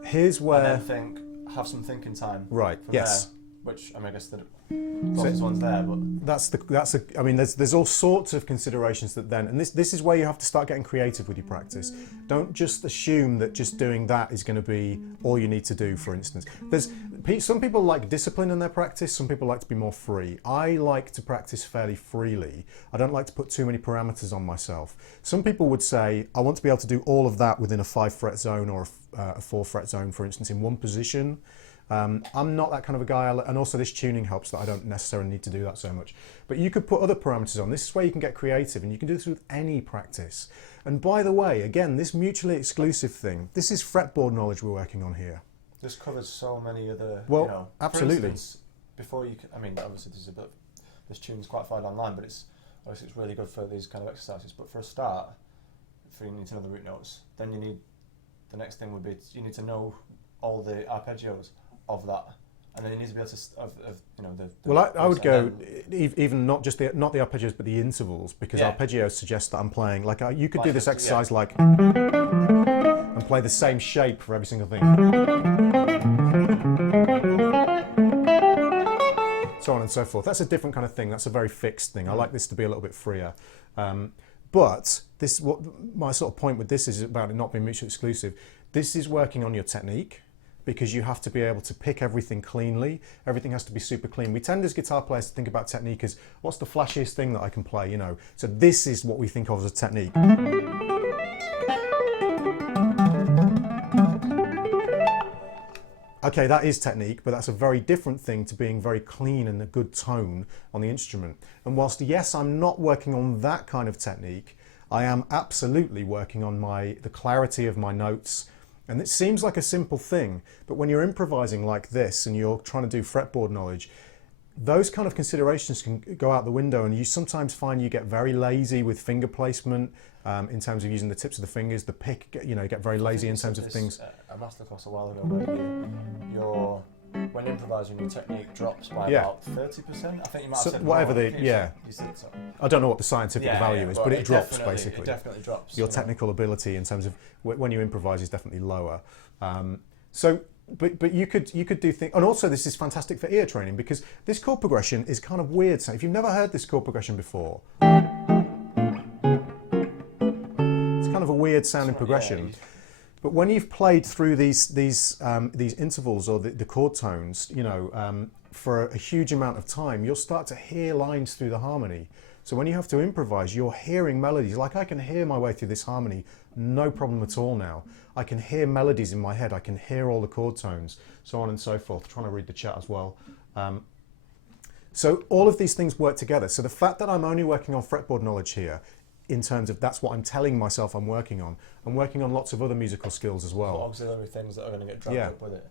Here's where. and then have some thinking time. Right. From Yes. there, which I mean, I guess the closest one's there, but I mean, there's all sorts of considerations that then, and this is where you have to start getting creative with your practice. Don't just assume that just doing that is going to be all you need to do. For instance, some people like discipline in their practice. Some people like to be more free. I like to practice fairly freely. I don't like to put too many parameters on myself. Some people would say, I want to be able to do all of that within a 5-fret zone or a 4-fret zone, for instance, in one position. I'm not that kind of a guy, and also this tuning helps that I don't necessarily need to do that so much. But you could put other parameters on. This is where you can get creative, and you can do this with any practice. And by the way, again, this mutually exclusive thing, this is fretboard knowledge we're working on here. this covers so many other. Well, absolutely. For instance, before you, I mean, obviously this tune's quite far down the line, but it's really good for these kind of exercises. But for a start, if you need to know the root notes, then the next thing would be you need to know all the arpeggios of that, and then you need to be able to Well, I would go even not the arpeggios, but the intervals, because arpeggios suggest that I'm playing like you could do this exercise like and play the same shape for every single thing, so on and so forth. That's a different kind of thing. That's a very fixed thing. I like this to be a little bit freer. But what my sort of point with this is about it not being mutually exclusive. This is working on your technique, because you have to be able to pick everything cleanly. Everything has to be super clean. We tend as guitar players to think about technique as what's the flashiest thing that I can play, So this is what we think of as a technique. Okay, that is technique, but that's a very different thing to being very clean and a good tone on the instrument. And whilst, yes, I'm not working on that kind of technique, I am absolutely working on the clarity of my notes. And it seems like a simple thing, but when you're improvising like this and you're trying to do fretboard knowledge, those kind of considerations can go out the window, and you sometimes find you get very lazy with finger placement in terms of using the tips of the fingers, the pick, get very lazy in terms of things. A masterclass a while ago where when improvising, your technique drops by about 30%. I think you might have said whatever more. You said so. I don't know what the scientific value is, but it drops basically. It definitely drops. Your technical ability in terms of when you improvise is definitely lower. But you could do things, and also this is fantastic for ear training, because this chord progression is kind of weird. So if you've never heard this chord progression before, weird sounding progression. Yeah, but when you've played through these intervals or the chord tones, you know, for a huge amount of time, you'll start to hear lines through the harmony. So when you have to improvise, you're hearing melodies. Like I can hear my way through this harmony, no problem at all now. I can hear melodies in my head. I can hear all the chord tones, so on and so forth. Trying to read the chat as well. So all of these things work together. So the fact that I'm only working on fretboard knowledge here, in terms of that's what I'm telling myself I'm working on lots of other musical skills as well. Auxiliary things that are going to get dragged up with it.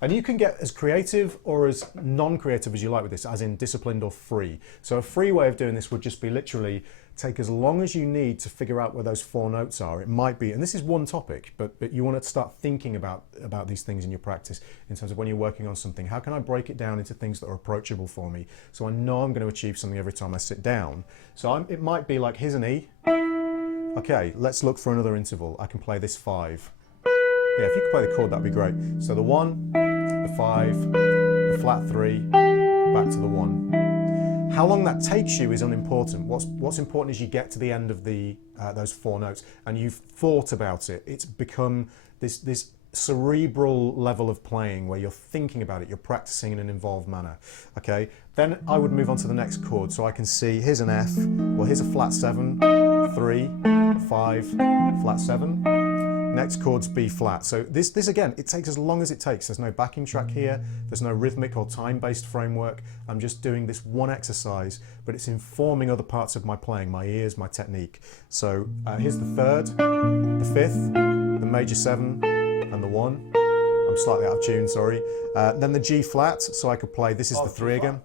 And you can get as creative or as non-creative as you like with this, as in disciplined or free. So a free way of doing this would just be literally take as long as you need to figure out where those 4 notes are. It might be, and this is one topic, but you want to start thinking about these things in your practice in terms of when you're working on something. How can I break it down into things that are approachable for me? So I know I'm going to achieve something every time I sit down. So it might be like, here's an E. Okay, let's look for another interval. I can play this 5. Yeah, if you could play the chord, that'd be great. So the 1, the 5, the flat 3, back to the 1. How long that takes you is unimportant. What's important is you get to the end of those 4 notes and you've thought about it. It's become this cerebral level of playing where you're thinking about it, you're practicing in an involved manner. Okay, then I would move on to the next chord. So I can see, here's an F, well here's a flat 7, 3, 5, flat 7. Next chord's B flat. So this again, it takes as long as it takes. There's no backing track here. There's no rhythmic or time-based framework. I'm just doing this one exercise, but it's informing other parts of my playing, my ears, my technique. So here's the 3rd, the 5th, the major 7, and the 1. I'm slightly out of tune, sorry. Then the G flat, so I could play, this is the 3 again.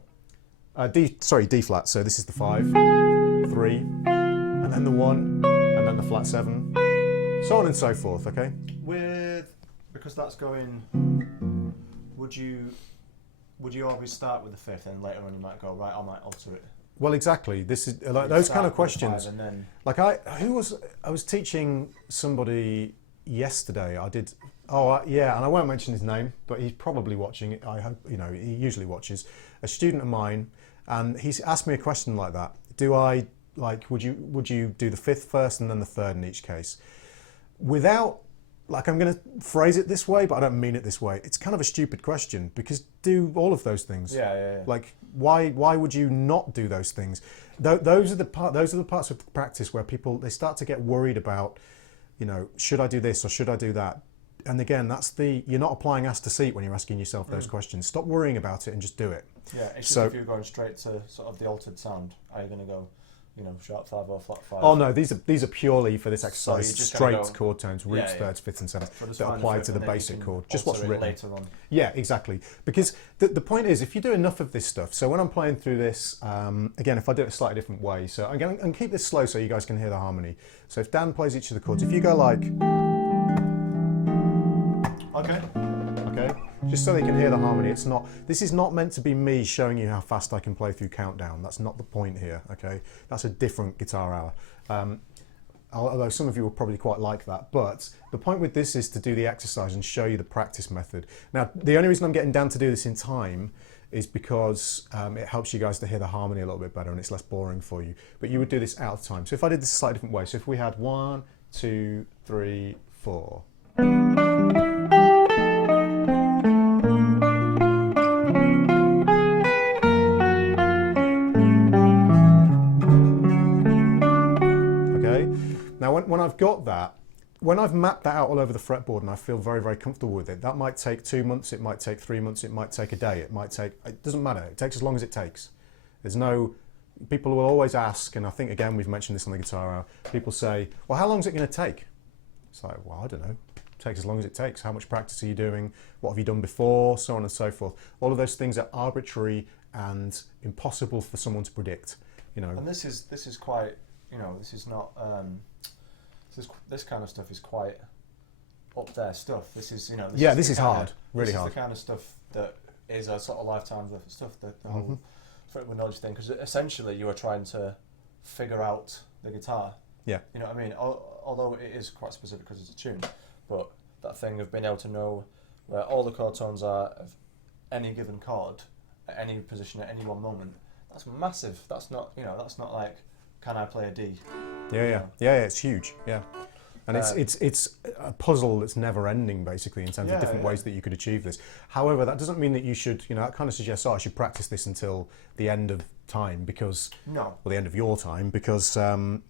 D flat, so this is the 5, 3, and then the 1, and then the flat 7. So on and so forth, okay? Because that's going, would you always start with the 5th and later on you might go, right, I might alter it? Well, exactly. This is like those kind of questions. And then... Like I was teaching somebody yesterday. And I won't mention his name, but he's probably watching it. I hope, you know, he usually watches. A student of mine, and he's asked me a question like that. Would you do the 5th first and then the 3rd in each case? Without, like, I'm going to phrase it this way, but I don't mean it this way. It's kind of a stupid question because do all of those things. Yeah. Like, why would you not do those things? Those are the parts of practice where they start to get worried about, you know, should I do this or should I do that? And again, you're not applying ass to seat when you're asking yourself those questions. Stop worrying about it and just do it. Yeah, it's just if you're going straight to sort of the altered sound, are you going to go, you know, sharp 5 or flat 5? Oh no, these are purely for this exercise, so straight chord tones, roots, thirds, fifths and sevenths so that apply to the basic chord. Just what's written. Later on. Yeah, exactly. Because the point is, if you do enough of this stuff, so when I'm playing through this, again, if I do it a slightly different way, so I'm going to keep this slow so you guys can hear the harmony. So if Dan plays each of the chords, if you go like... Okay, just so they can hear the harmony. This is not meant to be me showing you how fast I can play through Countdown. That's not the point here, okay? That's a different guitar hour. Although some of you will probably quite like that. But the point with this is to do the exercise and show you the practice method. Now, the only reason I'm getting Dan to do this in time is because it helps you guys to hear the harmony a little bit better and it's less boring for you. But you would do this out of time. So if I did this a slightly different way, so if we had 1, 2, 3, 4. Now, when I've got that, when I've mapped that out all over the fretboard and I feel very, very comfortable with it, that might take 2 months, it might take 3 months, it might take a day, it doesn't matter. It takes as long as it takes. People will always ask, and I think, again, we've mentioned this on the Guitar Hour, people say, well, how long is it going to take? It's like, well, I don't know. It takes as long as it takes. How much practice are you doing? What have you done before? So on and so forth. All of those things are arbitrary and impossible for someone to predict. You know. And this is quite, you know, this is not... This kind of stuff is quite up there stuff. This is, you know... This is hard, really hard. This is the kind of stuff that is a sort of lifetime's worth of stuff, the whole fretboard knowledge thing, because essentially you are trying to figure out the guitar. Yeah. You know what I mean? Although it is quite specific because it's a tune, but that thing of being able to know where all the chord tones are of any given chord at any position at any one moment, that's massive. That's not, you know, that's not like, can I play a D? Yeah, it's huge, yeah. And it's a puzzle that's never ending, basically, in terms of different ways that you could achieve this. However, that doesn't mean that you should, that kind of suggests, I should practice this until the end of time because, well, the end of your time, because,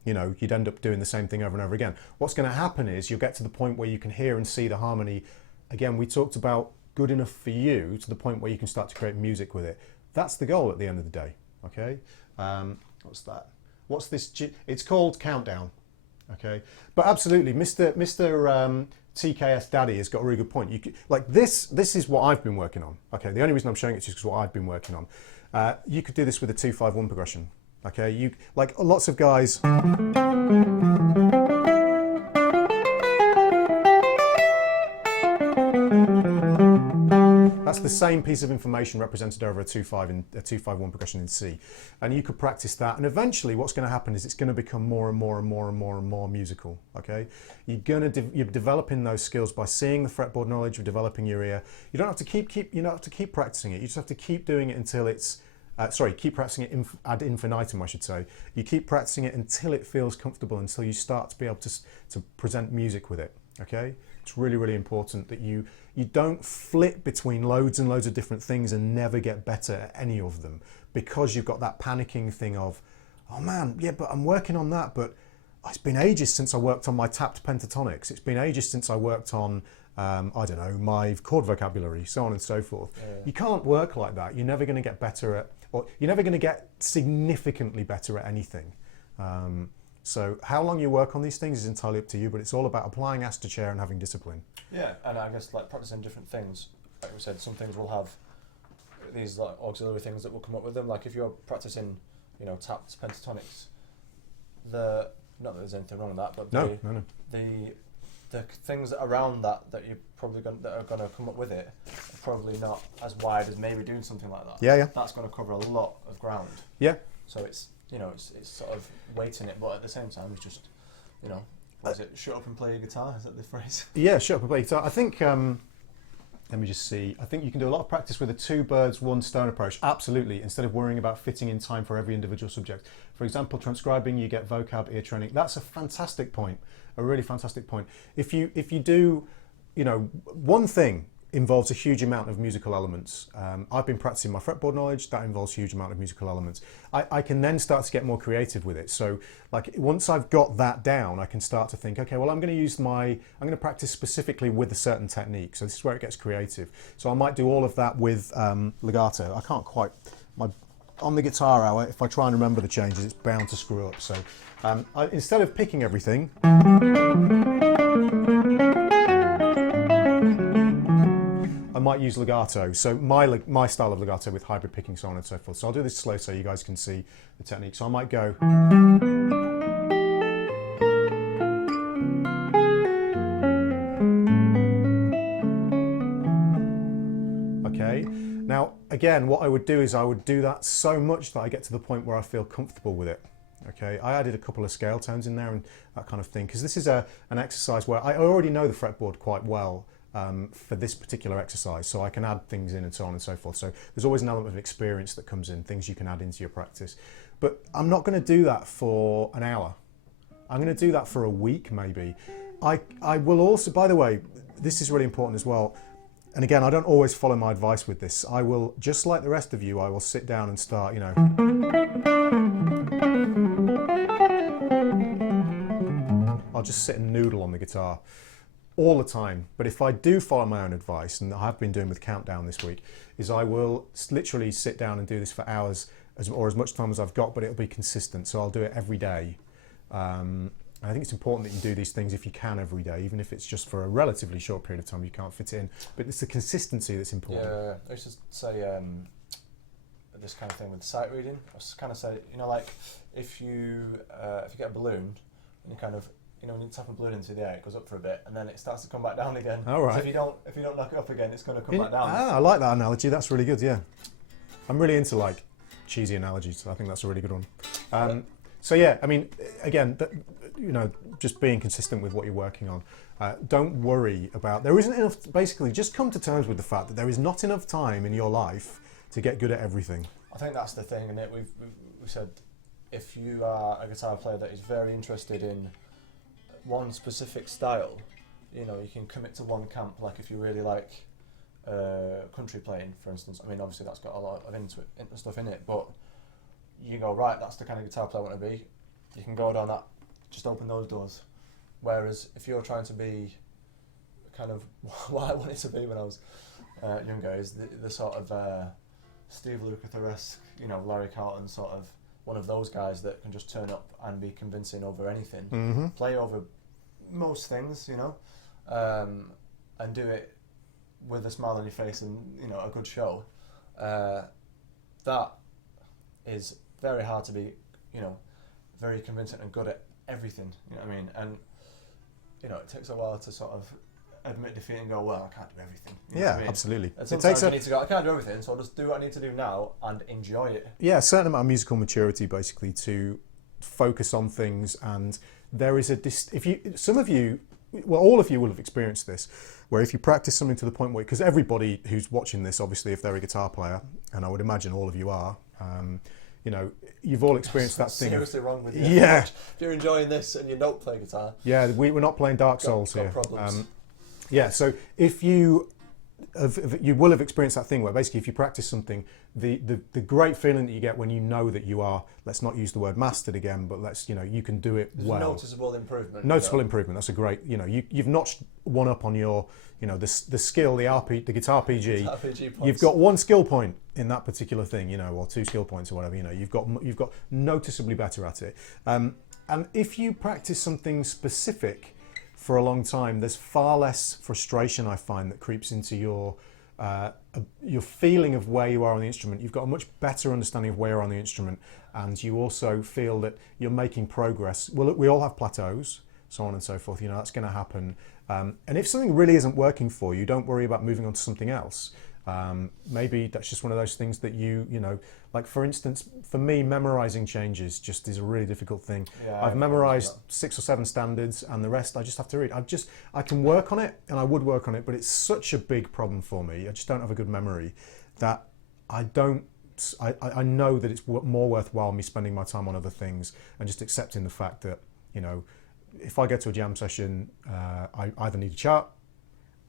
you'd end up doing the same thing over and over again. What's going to happen is you'll get to the point where you can hear and see the harmony. Again, we talked about good enough for you to the point where you can start to create music with it. That's the goal at the end of the day, okay? What's that? What's this? It's called Countdown. Okay, but absolutely, Mr. TKS Daddy has got a really good point. You could, like this is what I've been working on. Okay, the only reason I'm showing it to you is because what I've been working on. You could do this with a 2-5-1 progression. Okay, you like lots of guys. That's the same piece of information represented over a 2-5-1 progression in C, and you could practice that. And eventually, what's going to happen is it's going to become more and more and more and more and more musical. Okay, you're developing those skills by seeing the fretboard knowledge, you're developing your ear. You don't have to keep practicing it. You just have to keep doing it until it's. Keep practicing it ad infinitum, I should say. You keep practicing it until it feels comfortable, until you start to be able to present music with it. Okay, it's really, really important that you don't flip between loads and loads of different things and never get better at any of them, because you've got that panicking thing of, oh man, yeah, but I'm working on that, but it's been ages since I worked on my tapped pentatonics. It's been ages since I worked on, my chord vocabulary, so on and so forth. Yeah. You can't work like that. You're never going to get better at, or you're never going to get significantly better at anything. So how long you work on these things is entirely up to you, but it's all about applying ass to chair and having discipline. Yeah, and I guess like practicing different things. Like we said, some things will have these like auxiliary things that will come up with them. Like if you're practicing, tapped pentatonics, not that there's anything wrong with that, but the things around that you're probably that are going to come up with it are probably not as wide as maybe doing something like that. Yeah. That's going to cover a lot of ground. Yeah. So it's sort of weighting it, but at the same time, it's just, what is it? Shut up and play your guitar. Is that the phrase? Yeah, shut up and play guitar. I think. Let me just see. I think you can do a lot of practice with a 2 birds, 1 stone approach. Absolutely. Instead of worrying about fitting in time for every individual subject. For example, transcribing, you get vocab, ear training. That's a fantastic point. A really fantastic point. If you do, one thing involves a huge amount of musical elements. I've been practicing my fretboard knowledge. That involves a huge amount of musical elements. I can then start to get more creative with it. So, like once I've got that down, I can start to think, okay, well, I'm going to practice specifically with a certain technique. So this is where it gets creative. So I might do all of that with legato. I can't quite. On the guitar hour, if I try and remember the changes, it's bound to screw up. So instead of picking everything. I might use legato, so my style of legato with hybrid picking, so on and so forth. So I'll do this slow so you guys can see the technique. So I might go. Okay, now again, what I would do is I would do that so much that I get to the point where I feel comfortable with it. Okay, I added a couple of scale tones in there and that kind of thing, because this is an exercise where I already know the fretboard quite well. For this particular exercise, so I can add things in and so on and so forth. So there's always an element of experience that comes in, things you can add into your practice. But I'm not going to do that for an hour. I'm going to do that for a week maybe. I will also, by the way, this is really important as well, and again, I don't always follow my advice with this. I will, just like the rest of you, I will sit down and start, I'll just sit and noodle on the guitar all the time. But if I do follow my own advice, and I have been doing with Countdown this week, is I will literally sit down and do this for hours or as much time as I've got, but it'll be consistent. So I'll do it every day. I think it's important that you do these things if you can every day, even if it's just for a relatively short period of time you can't fit in. But it's the consistency that's important. Yeah, I used to say this kind of thing with sight reading. I was kind of say, like if you get a balloon and you kind of, when you tap a balloon into the air, it goes up for a bit, and then it starts to come back down again. All right. So if you don't knock it up again, it's going to come back down. I like that analogy. That's really good. Yeah, I'm really into like cheesy analogies. So I think that's a really good one. So yeah, I mean, again, just being consistent with what you're working on. Don't worry about. There isn't enough. Basically, just come to terms with the fact that there is not enough time in your life to get good at everything. I think that's the thing, and we said if you are a guitar player that is very interested in one specific style, you know, you can commit to one camp. Like if you really like country playing, for instance. I mean, obviously that's got a lot of stuff in it, but you go, right, that's the kind of guitar player I want to be. You can go down that, just open those doors. Whereas if you're trying to be kind of what I wanted to be when I was younger, is the sort of Steve Lukather-esque, you know, Larry Carlton sort of one of those guys that can just turn up and be convincing over anything, play over most things, you know, and do it with a smile on your face and, you know, a good show. That is very hard to be, you know, very convincing and good at everything, you know what I mean? And, you know, it takes a while to sort of admit defeat and go, well, I can't do everything. You know what I mean? Absolutely. And sometimes you need to go, I can't do everything, so I'll just do what I need to do now and enjoy it. Yeah, a certain amount of musical maturity, basically, to focus on things. And there is some of you, well, all of you will have experienced this, where if you practice something to the point where, because everybody who's watching this, obviously, if they're a guitar player, and I would imagine all of you are, you know, you've all experienced that thing. Seriously wrong with you. Yeah. If you're enjoying this and you don't play guitar. Yeah, we're not playing Dark Souls got here. Problems. Yeah, so if you will have experienced that thing where basically if you practice something, the great feeling that you get when you know that you are, let's not use the word mastered again, but let's, you know, you can do it well. Noticeable improvement. Noticeable improvement. That's a great, you know, you've notched one up on your, you know, the skill, the guitar PG. points. You've got one skill point in that particular thing, you know, or 2 skill points or whatever. You know, you've got noticeably better at it. And if you practice something specific for a long time, there's far less frustration, I find, that creeps into your feeling of where you are on the instrument. You've got a much better understanding of where you're on the instrument, and you also feel that you're making progress. Well, we all have plateaus, so on and so forth. You know, that's going to happen. And if something really isn't working for you, don't worry about moving on to something else. Maybe that's just one of those things that you know, like for instance, for me, memorizing changes just is a really difficult thing. Yeah, I've memorized 6 or 7 standards, and the rest I just have to read. I can work on it, and I would work on it, but it's such a big problem for me. I just don't have a good memory that I know that it's more worthwhile me spending my time on other things and just accepting the fact that, you know, if I go to a jam session, I either need a chart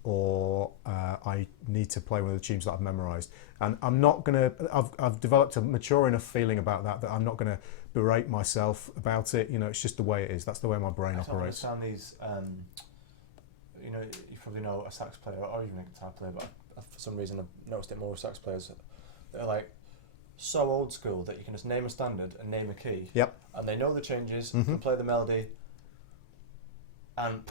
or I need to play one of the tunes that I've memorised. And I'm not going to, I've developed a mature enough feeling about that I'm not going to berate myself about it. You know, it's just the way it is. That's the way my brain operates. I understand these, you know, you probably know a sax player or even a guitar player, but for some reason I've noticed it more with sax players. They're like so old school that you can just name a standard and name a key. Yep. And they know the changes, can play the melody, and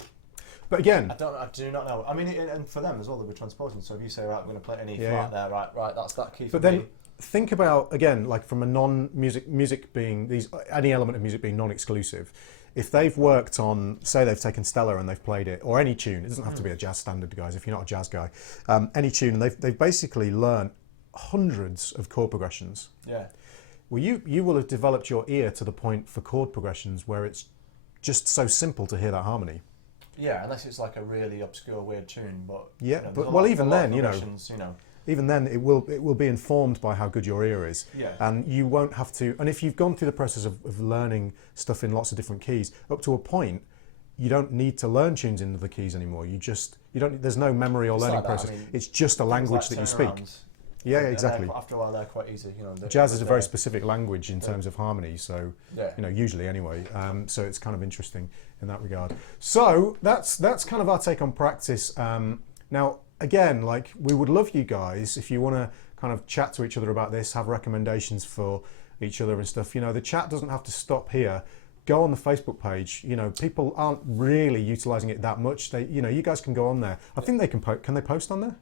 but again, I do not know. I mean, and for them as well, they'll be transposing. So if you say, right, I'm going to play any flat there, right, that's that key. But then think about, again, like from a music being any element of music being non-exclusive. If they've worked on, say, they've taken Stella and they've played it, or any tune, it doesn't have to be a jazz standard, guys. If you're not a jazz guy, any tune, and they've basically learned hundreds of chord progressions. Yeah. Well, you will have developed your ear to the point for chord progressions where it's just so simple to hear that harmony. Yeah, unless it's like a really obscure, weird tune, but yeah, you know, but well, even then, you know, know, even then, it will be informed by how good your ear is. Yeah. And you won't have to. And if you've gone through the process of learning stuff in lots of different keys, up to a point, you don't need to learn tunes in the keys anymore. You don't. There's no memory or learning process. I mean, it's just a language that you speak. Yeah, exactly. After a while, they're quite easy. You know, jazz is a very specific language in terms of harmony. So, you know, usually anyway. So it's kind of interesting in that regard. So that's kind of our take on practice. Now, again, like we would love you guys if you want to kind of chat to each other about this, have recommendations for each other and stuff. You know, the chat doesn't have to stop here. Go on the Facebook page. You know, people aren't really utilising it that much. You know, you guys can go on there. I think they can. Can they post on there?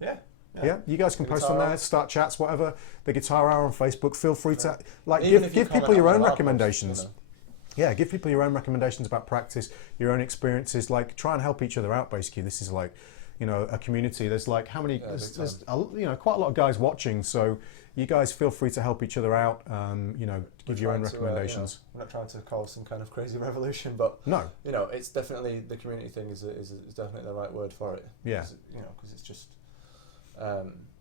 Yeah. Yeah, you guys can post on there, start chats, whatever. The Guitar Hour on Facebook. Feel free to give people your own recommendations. Post, Yeah, give people your own recommendations about practice, your own experiences. Like, try and help each other out. Basically, this is like, you know, a community. There's like how many? There's you know, quite a lot of guys watching. So you guys feel free to help each other out. You know, give your own recommendations. We're not trying to cause some kind of crazy revolution, but no, you know, it's definitely the community thing is definitely the right word for it. Yeah, you know, because it's just.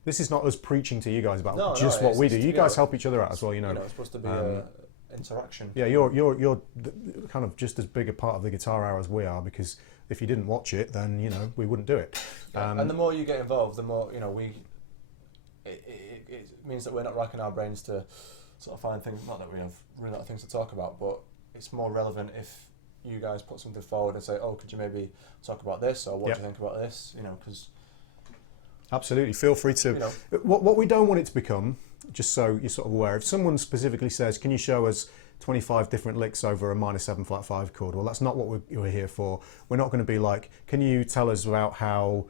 This is not us preaching to you guys about what we do. You guys help each other out as well, you know. It's supposed to be interaction. Yeah, you're kind of just as big a part of the Guitar Hour as we are, because if you didn't watch it, then we wouldn't do it. And the more you get involved, the more it means that we're not racking our brains to sort of find things. Not that we have really a lot of things to talk about, but it's more relevant if you guys put something forward and say, "Oh, could you maybe talk about this?" or "What do you think about this?" Because absolutely, feel free to. What we don't want it to become, just so you're sort of aware, if someone specifically says, "Can you show us 25 different licks over a minor 7 flat 5 chord?" Well, that's not what we're here for. We're not going to be like, "Can you tell us about how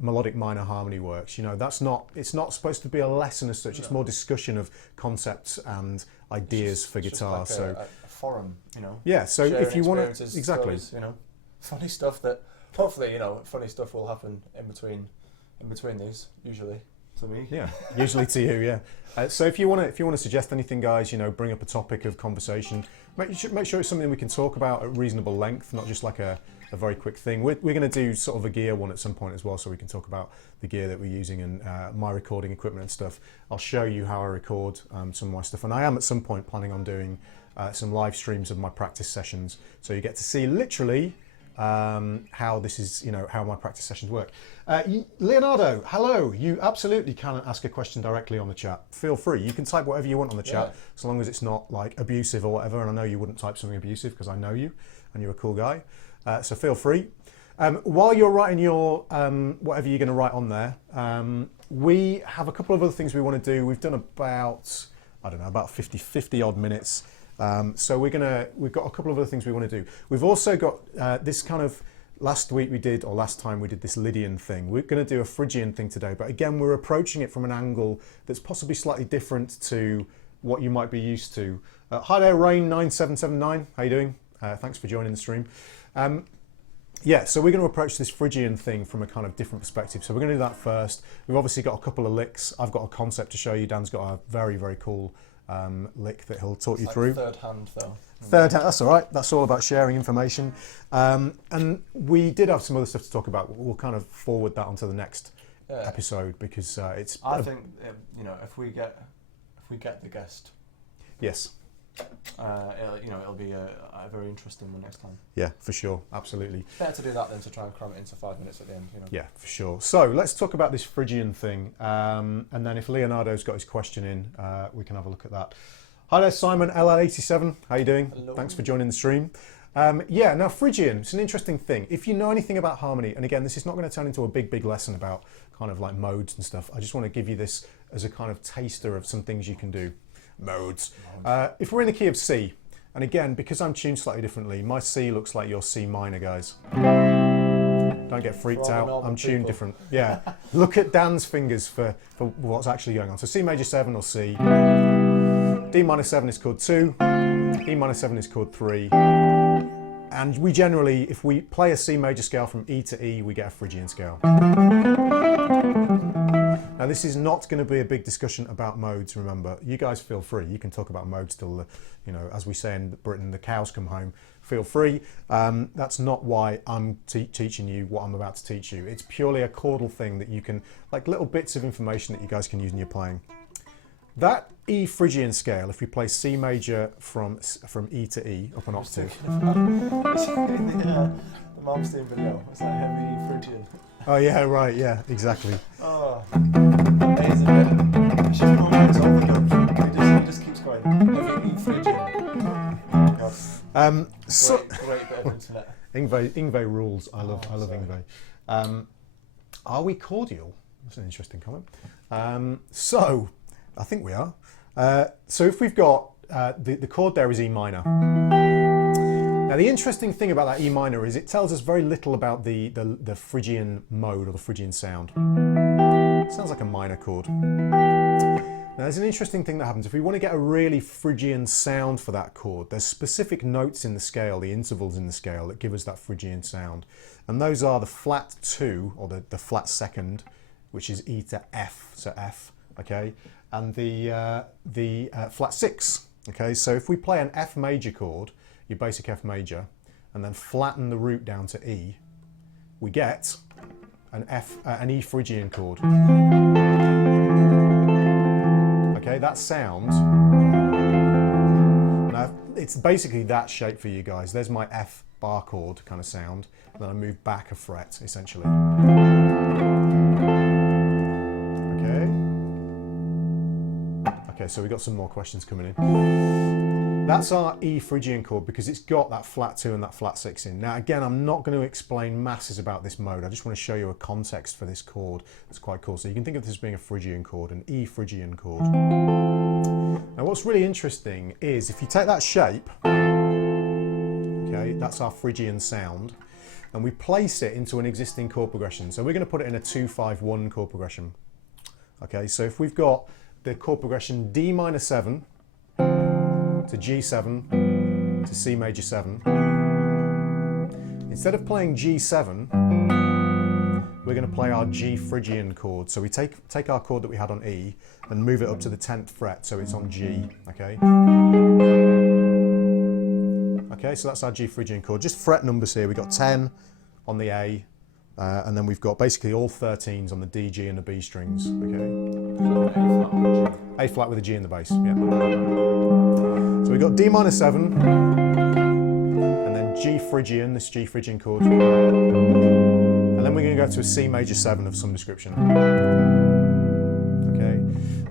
melodic minor harmony works?" That's not. It's not supposed to be a lesson as such. No. It's more discussion of concepts and ideas for guitar. Just like a forum, Yeah. So if you want to, exactly, stories, funny stuff that hopefully funny stuff will happen in between these usually. To me. Yeah, usually to you, yeah. So if you want to suggest anything, guys, bring up a topic of conversation. Make sure it's something we can talk about at reasonable length, not just like a very quick thing. We're going to do sort of a gear one at some point as well, so we can talk about the gear that we're using and my recording equipment and stuff. I'll show you how I record some of my stuff, and I am at some point planning on doing some live streams of my practice sessions, so you get to see literally how this is, how my practice sessions work. Leonardo, hello. You absolutely can ask a question directly on the chat. Feel free. You can type whatever you want on the chat, as long as it's not like abusive or whatever. And I know you wouldn't type something abusive because I know you and you're a cool guy. So feel free. While you're writing your whatever you're going to write on there, we have a couple of other things we want to do. We've done about 50 odd minutes. So we've got a couple of other things we want to do. We've also got this kind of last time we did this Lydian thing. We're going to do a Phrygian thing today, but again, we're approaching it from an angle that's possibly slightly different to what you might be used to. Hi there, Rain9779. How you doing? Thanks for joining the stream. Yeah, so we're going to approach this Phrygian thing from a kind of different perspective. So we're going to do that first. We've obviously got a couple of licks. I've got a concept to show you. Dan's got a very, very cool lick that he'll talk you through. Third hand though. Third hand, that's all right. That's all about sharing information. And we did have some other stuff to talk about. We'll kind of forward that onto the next episode because it's. I think if we get the guest. Yes. It'll be a very interesting one next time. Yeah, for sure, absolutely. Better to do that than to try and cram it into 5 minutes at the end. Yeah, for sure. So let's talk about this Phrygian thing, and then if Leonardo's got his question in, we can have a look at that. Hi there, Simon LL87. How you doing? Hello. Thanks for joining the stream. Now Phrygian, it's an interesting thing. If you know anything about harmony, and again, this is not going to turn into a big lesson about kind of like modes and stuff. I just want to give you this as a kind of taster of some things you can do. Modes. If we're in the key of C, and again, because I'm tuned slightly differently, my C looks like your C minor, guys. Don't get freaked out. I'm tuned different. Yeah. Look at Dan's fingers for what's actually going on. So C major 7 or C. D minor 7 is chord 2. E minor 7 is chord 3. And we generally, if we play a C major scale from E to E, we get a Phrygian scale. Now this is not going to be a big discussion about modes, remember. You guys feel free. You can talk about modes till, as we say in Britain, the cows come home. Feel free. That's not why I'm teaching you what I'm about to teach you. It's purely a chordal thing that you can, like little bits of information that you guys can use in your playing. That E Phrygian scale, if we play C major from E to E, up an octave. The Malmsteen video, it's like heavy E Phrygian. Oh yeah, right, yeah, exactly. Oh, amazing. It's just one minute overdub. He just keeps going. Heavy E Phrygian. Great bit of internet. Ingve rules. I love Ingve. Are we cordial? That's an interesting comment. So, I think we are. So if we've got the chord there is E minor. Now the interesting thing about that E minor is it tells us very little about the Phrygian mode or the Phrygian sound. It sounds like a minor chord. Now there's an interesting thing that happens. If we want to get a really Phrygian sound for that chord, there's specific notes in the scale, the intervals in the scale that give us that Phrygian sound. And those are the flat 2, or the flat second, which is E to F, so F, okay? And the flat 6, okay? So if we play an F major chord, your basic F major, and then flatten the root down to E, we get an E Phrygian chord. Okay, that sound it's basically that shape for you guys. There's my F bar chord kind of sound, and then I move back a fret essentially. Okay, so we've got some more questions coming in. That's our E Phrygian chord because it's got that flat 2 and that flat 6 in. Now again, I'm not going to explain masses about this mode. I just want to show you a context for this chord that's quite cool. So you can think of this as being a Phrygian chord, an E Phrygian chord. Now what's really interesting is if you take that shape, okay, that's our Phrygian sound, and we place it into an existing chord progression. So we're going to put it in a 2-5-1 chord progression. Okay, so if we've got the chord progression D minor 7 to G7 to C major 7, instead of playing G7, we're going to play our G Phrygian chord. So we take our chord that we had on E and move it up to the 10th fret, so it's on G. Okay. Okay, so that's our G Phrygian chord. Just fret numbers here. We've got 10 on the A, and then we've got basically all 13s on the D, G, and the B strings. Okay. A flat with a G in the bass. Yeah. So we've got D minor 7, and then G Phrygian, this G Phrygian chord, and then we're going to go to a C major 7 of some description. Okay.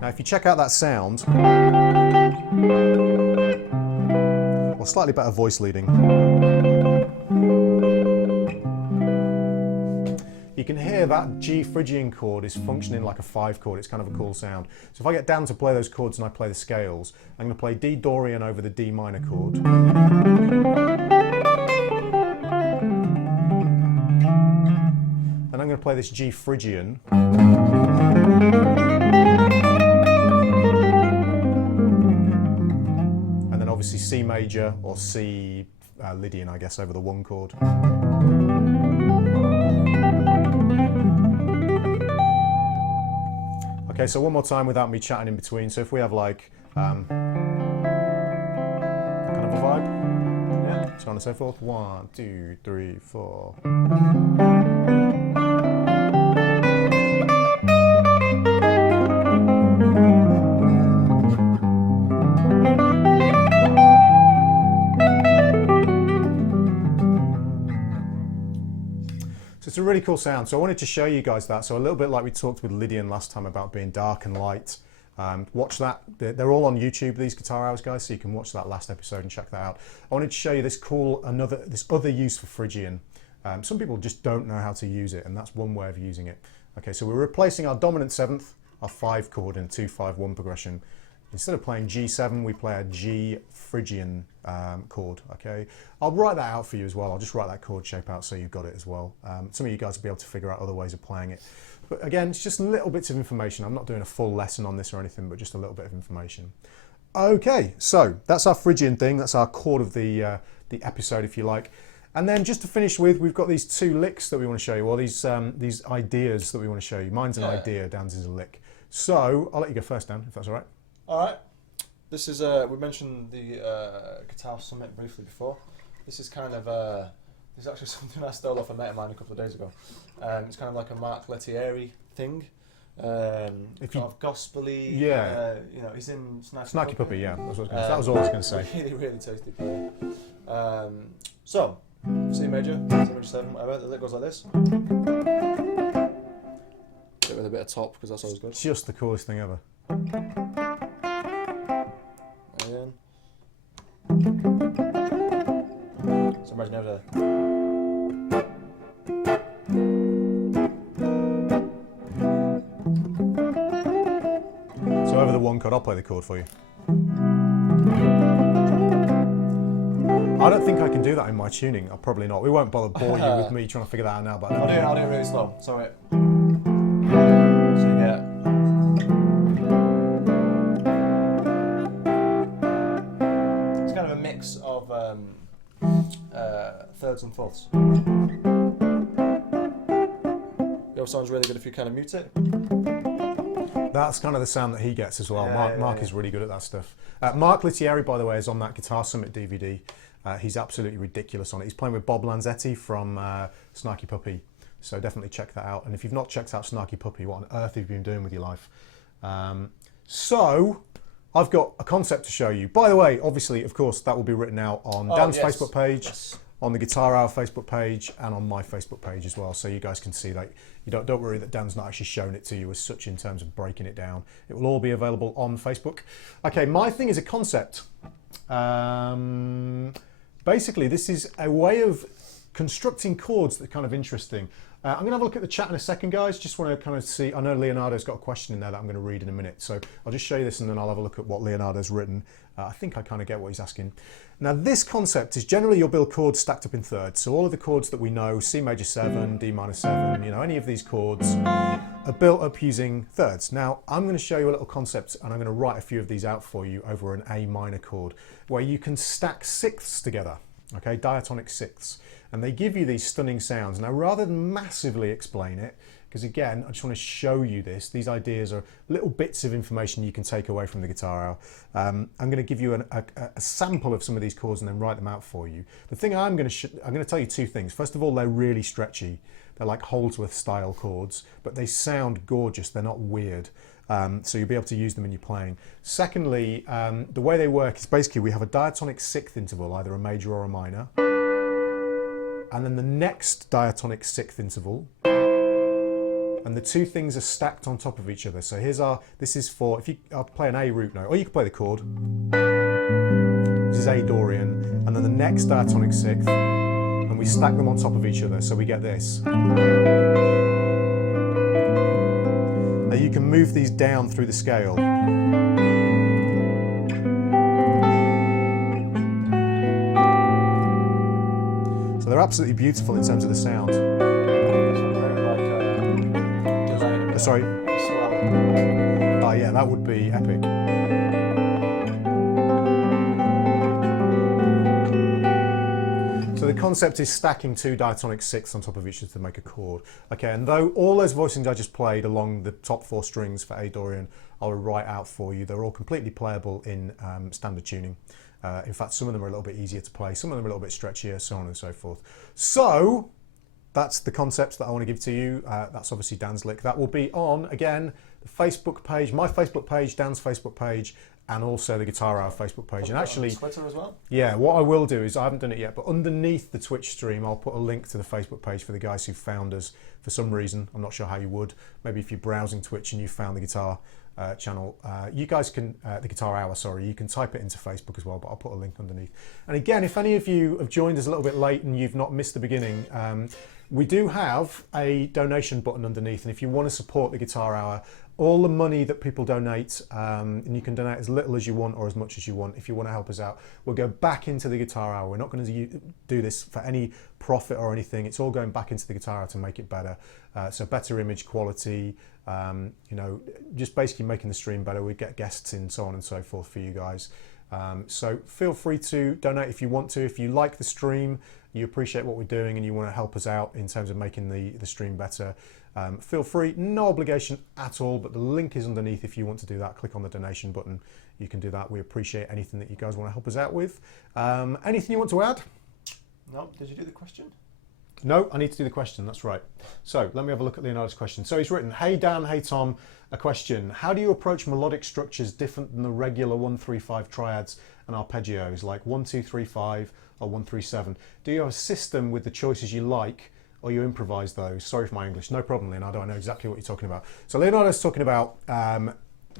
Now, if you check out that sound, or slightly better voice leading, you can hear that G Phrygian chord is functioning like a 5 chord. It's kind of a cool sound. So if I get down to play those chords and I play the scales, I'm going to play D Dorian over the D minor chord. And I'm going to play this G Phrygian. And then obviously C major or C Lydian, I guess, over the 1 chord. Okay, so one more time without me chatting in between. So if we have like that kind of a vibe, yeah, so on and so forth. 1, 2, 3, 4. It's a really cool sound, so I wanted to show you guys that. So a little bit like we talked with Lydian last time about being dark and light. Watch that. They're all on YouTube, these guitar hours, guys, so you can watch that last episode and check that out. I wanted to show you this other use for Phrygian. Some people just don't know how to use it, and that's one way of using it. Okay, so we're replacing our dominant 7th, our 5 chord in a 2-5-1 progression. Instead of playing G7, we play a G Phrygian chord, okay? I'll write that out for you as well. I'll just write that chord shape out so you've got it as well. Some of you guys will be able to figure out other ways of playing it. But again, it's just little bits of information. I'm not doing a full lesson on this or anything, but just a little bit of information. Okay, so that's our Phrygian thing. That's our chord of the episode, if you like. And then just to finish with, we've got these 2 licks that we want to show you, or these ideas that we want to show you. Mine's an idea, Dan's is a lick. So I'll let you go first, Dan, if that's all right. All right. This is we mentioned the Guitar Summit briefly before. This is kind of this is actually something I stole off a mate of mine a couple of days ago. It's kind of like a Mark Lettieri thing. Kind of gospel-y. Yeah. You know, he's in Snarky Puppy. Yeah, that was all I was going to say. Really, really tasty player. So C major 7, whatever. The lick goes like this. Do it with a bit of top because that's always good. It's just the coolest thing ever. So imagine over there. So over the 1 chord, I'll play the chord for you. I don't think I can do that in my tuning. I'll probably not. We won't bother bore you with me trying to figure that out now. But I'll do it really slow. So you get. Mix of thirds and fourths. It also sounds really good if you kind of mute it. That's kind of the sound that he gets as well. Mark is really good at that stuff. Mark Lettieri, by the way, is on that Guitar Summit DVD. He's absolutely ridiculous on it. He's playing with Bob Lanzetti from Snarky Puppy, so definitely check that out. And if you've not checked out Snarky Puppy, what on earth have you been doing with your life? So I've got a concept to show you. By the way, obviously, of course, that will be written out on Dan's yes. Facebook page, Yes. on the Guitar Hour Facebook page, and on my Facebook page as well. So you guys can see that. You don't worry that Dan's not actually shown it to you as such in terms of breaking it down. It will all be available on Facebook. Okay, my thing is a concept. Basically, this is a way of constructing chords that are kind of interesting. I'm going to have a look at the chat in a second, guys. Just want to kind of see. I know Leonardo's got a question in there that I'm going to read in a minute. So I'll just show you this and then I'll have a look at what Leonardo's written. I think I kind of get what he's asking. Now, this concept is generally you'll build chords stacked up in thirds. So all of the chords that we know, C major 7, D minor 7, you know, any of these chords are built up using thirds. Now, I'm going to show you a little concept and I'm going to write a few of these out for you over an A minor chord where you can stack sixths together, okay, diatonic sixths. And they give you these stunning sounds. Now, rather than massively explain it, because again, I just want to show you this. These ideas are little bits of information you can take away from the Guitar Hour. I'm going to give you a sample of some of these chords and then write them out for you. The thing I'm going to tell you two things. First of all, they're really stretchy. They're like Holdsworth style chords, but they sound gorgeous. They're not weird. So you'll be able to use them in your playing. Secondly, the way they work is basically we have a diatonic sixth interval, either a major or a minor. And then the next diatonic sixth interval, and the two things are stacked on top of each other. So this is for, I'll play an A root note, or you can play the chord. This is A Dorian, and then the next diatonic sixth, and we stack them on top of each other, so we get this. Now you can move these down through the scale. So they're absolutely beautiful in terms of the sound. Sorry. Oh yeah, that would be epic. So the concept is stacking two diatonic sixths on top of each other to make a chord. Okay, and though all those voicings I just played along the top four strings for A Dorian, I'll write out for you. They're all completely playable in standard tuning. In fact, some of them are a little bit easier to play, some of them are a little bit stretchier, so on and so forth. So that's the concepts that I want to give to you. That's obviously Dan's lick. That will be on, again, the Facebook page, my Facebook page, Dan's Facebook page, and also the Guitar Hour Facebook page. And actually, Twitter as well? Yeah, what I will do is, I haven't done it yet, but underneath the Twitch stream, I'll put a link to the Facebook page for the guys who found us for some reason. I'm not sure how you would. Maybe if you're browsing Twitch and you found the guitar channel, you guys can, the Guitar Hour, sorry, you can type it into Facebook as well, but I'll put a link underneath. And again, if any of you have joined us a little bit late and you've not missed the beginning, we do have a donation button underneath, and if you want to support the Guitar Hour, all the money that people donate, and you can donate as little as you want or as much as you want, if you want to help us out, will go back into the Guitar Hour. We're not going to do this for any profit or anything. It's all going back into the Guitar Hour to make it better. So better image quality, you know, just basically making the stream better. We get guests in, so on and so forth for you guys. So feel free to donate if you want to. If you like the stream, you appreciate what we're doing and you want to help us out in terms of making the stream better, feel free, no obligation at all, but the link is underneath if you want to do that. Click on the donation button, you can do that. We appreciate anything that you guys want to help us out with. Anything you want to add? No, did you do the question? No, I need to do the question, that's right. So let me have a look at Leonardo's question. So he's written, hey Dan, hey Tom, a question. How do you approach melodic structures different than the regular 1-3-5 triads and arpeggios, like 1-2-3-5 or 1-3-7? Do you have a system with the choices you like, or you improvise those? Sorry for my English. No problem, Leonardo, I know exactly what you're talking about. So Leonardo's talking about,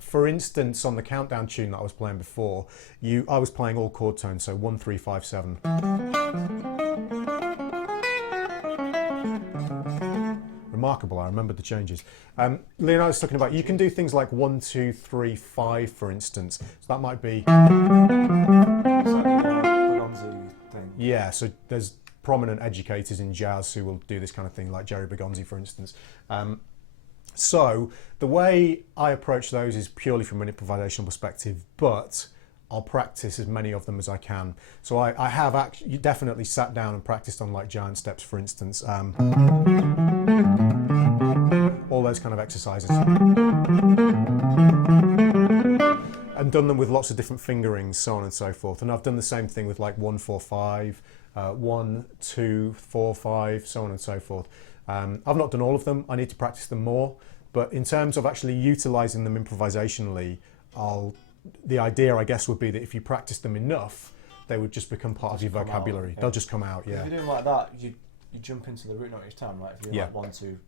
for instance, on the countdown tune that I was playing before, I was playing all chord tones, so 1-3-5-7. Remarkable, I remembered the changes. Leonardo's talking about, you can do things like 1-2-3-5, for instance. So that might be... Yeah, so there's prominent educators in jazz who will do this kind of thing, like Jerry Bergonzi, for instance. So the way I approach those is purely from an improvisational perspective, but I'll practice as many of them as I can. So I have actually definitely sat down and practiced on like giant steps, for instance. All those kind of exercises. And done them with lots of different fingerings, so on and so forth. And I've done the same thing with like 1-4-5, 1-2-4-5, so on and so forth. I've not done all of them. I need to practice them more. But in terms of actually utilising them improvisationally, I'll the idea, I guess, would be that if you practice them enough, they would just become part of your come out, vocabulary. yeah. They'll just come out. Yeah. If you're doing like that, you jump into the root note each time. Like if you're Yeah. like 1, 2, you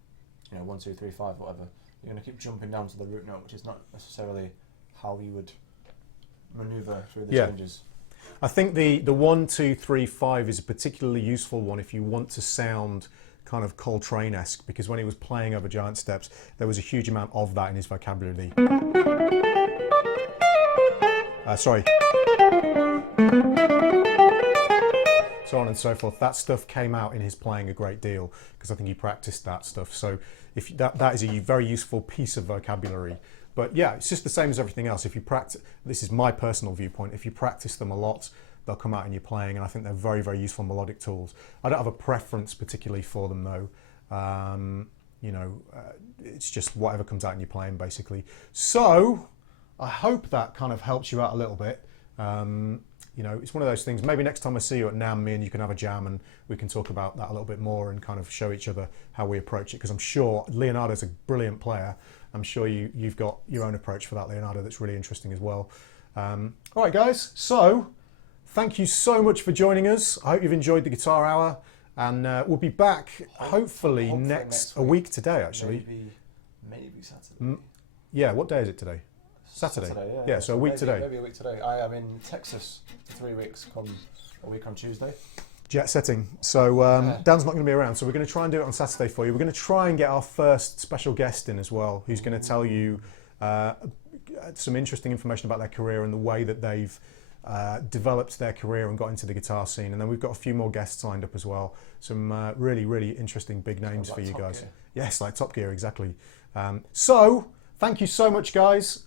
know, 1, 2, 3, 5, whatever. You're gonna keep jumping down to the root note, which is not necessarily how you would maneuver through the Yeah. changes. I think the 1, 2, 3, 5 is a particularly useful one if you want to sound kind of Coltrane-esque, because when he was playing over giant steps, there was a huge amount of that in his vocabulary. Sorry. So on and so forth. That stuff came out in his playing a great deal because I think he practiced that stuff. So if that is a very useful piece of vocabulary. But yeah, it's just the same as everything else. If you practice, this is my personal viewpoint, if you practice them a lot, they'll come out in your playing, and I think they're very, very useful melodic tools. I don't have a preference particularly for them though. It's just whatever comes out in your playing basically. So I hope that kind of helps you out a little bit. It's one of those things, maybe next time I see you at NAMM, me and you can have a jam and we can talk about that a little bit more and kind of show each other how we approach it, because I'm sure Leonardo's a brilliant player. I'm sure you've got your own approach for that, Leonardo, that's really interesting as well. All right, guys, so thank you so much for joining us. I hope you've enjoyed the Guitar Hour, and we'll be back hopefully next a week today, actually. Maybe Saturday. Yeah, what day is it today? Saturday. Yeah, so a week today. Maybe a week today. I am in Texas for 3 weeks, come a week on Tuesday. Jet setting. So Dan's not going to be around, so we're going to try and do it on Saturday for you. We're going to try and get our first special guest in as well, who's going to tell you some interesting information about their career and the way that they've developed their career and got into the guitar scene. And then we've got a few more guests lined up as well. Some really, really interesting big names for you guys. Gear. Yes, like Top Gear, exactly. So thank you so much, guys.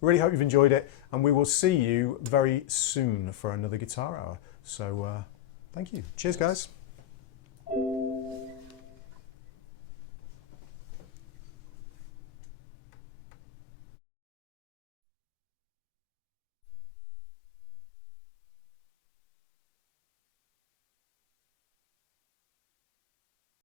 Really hope you've enjoyed it, and we will see you very soon for another Guitar Hour. So thank you. Cheers, guys.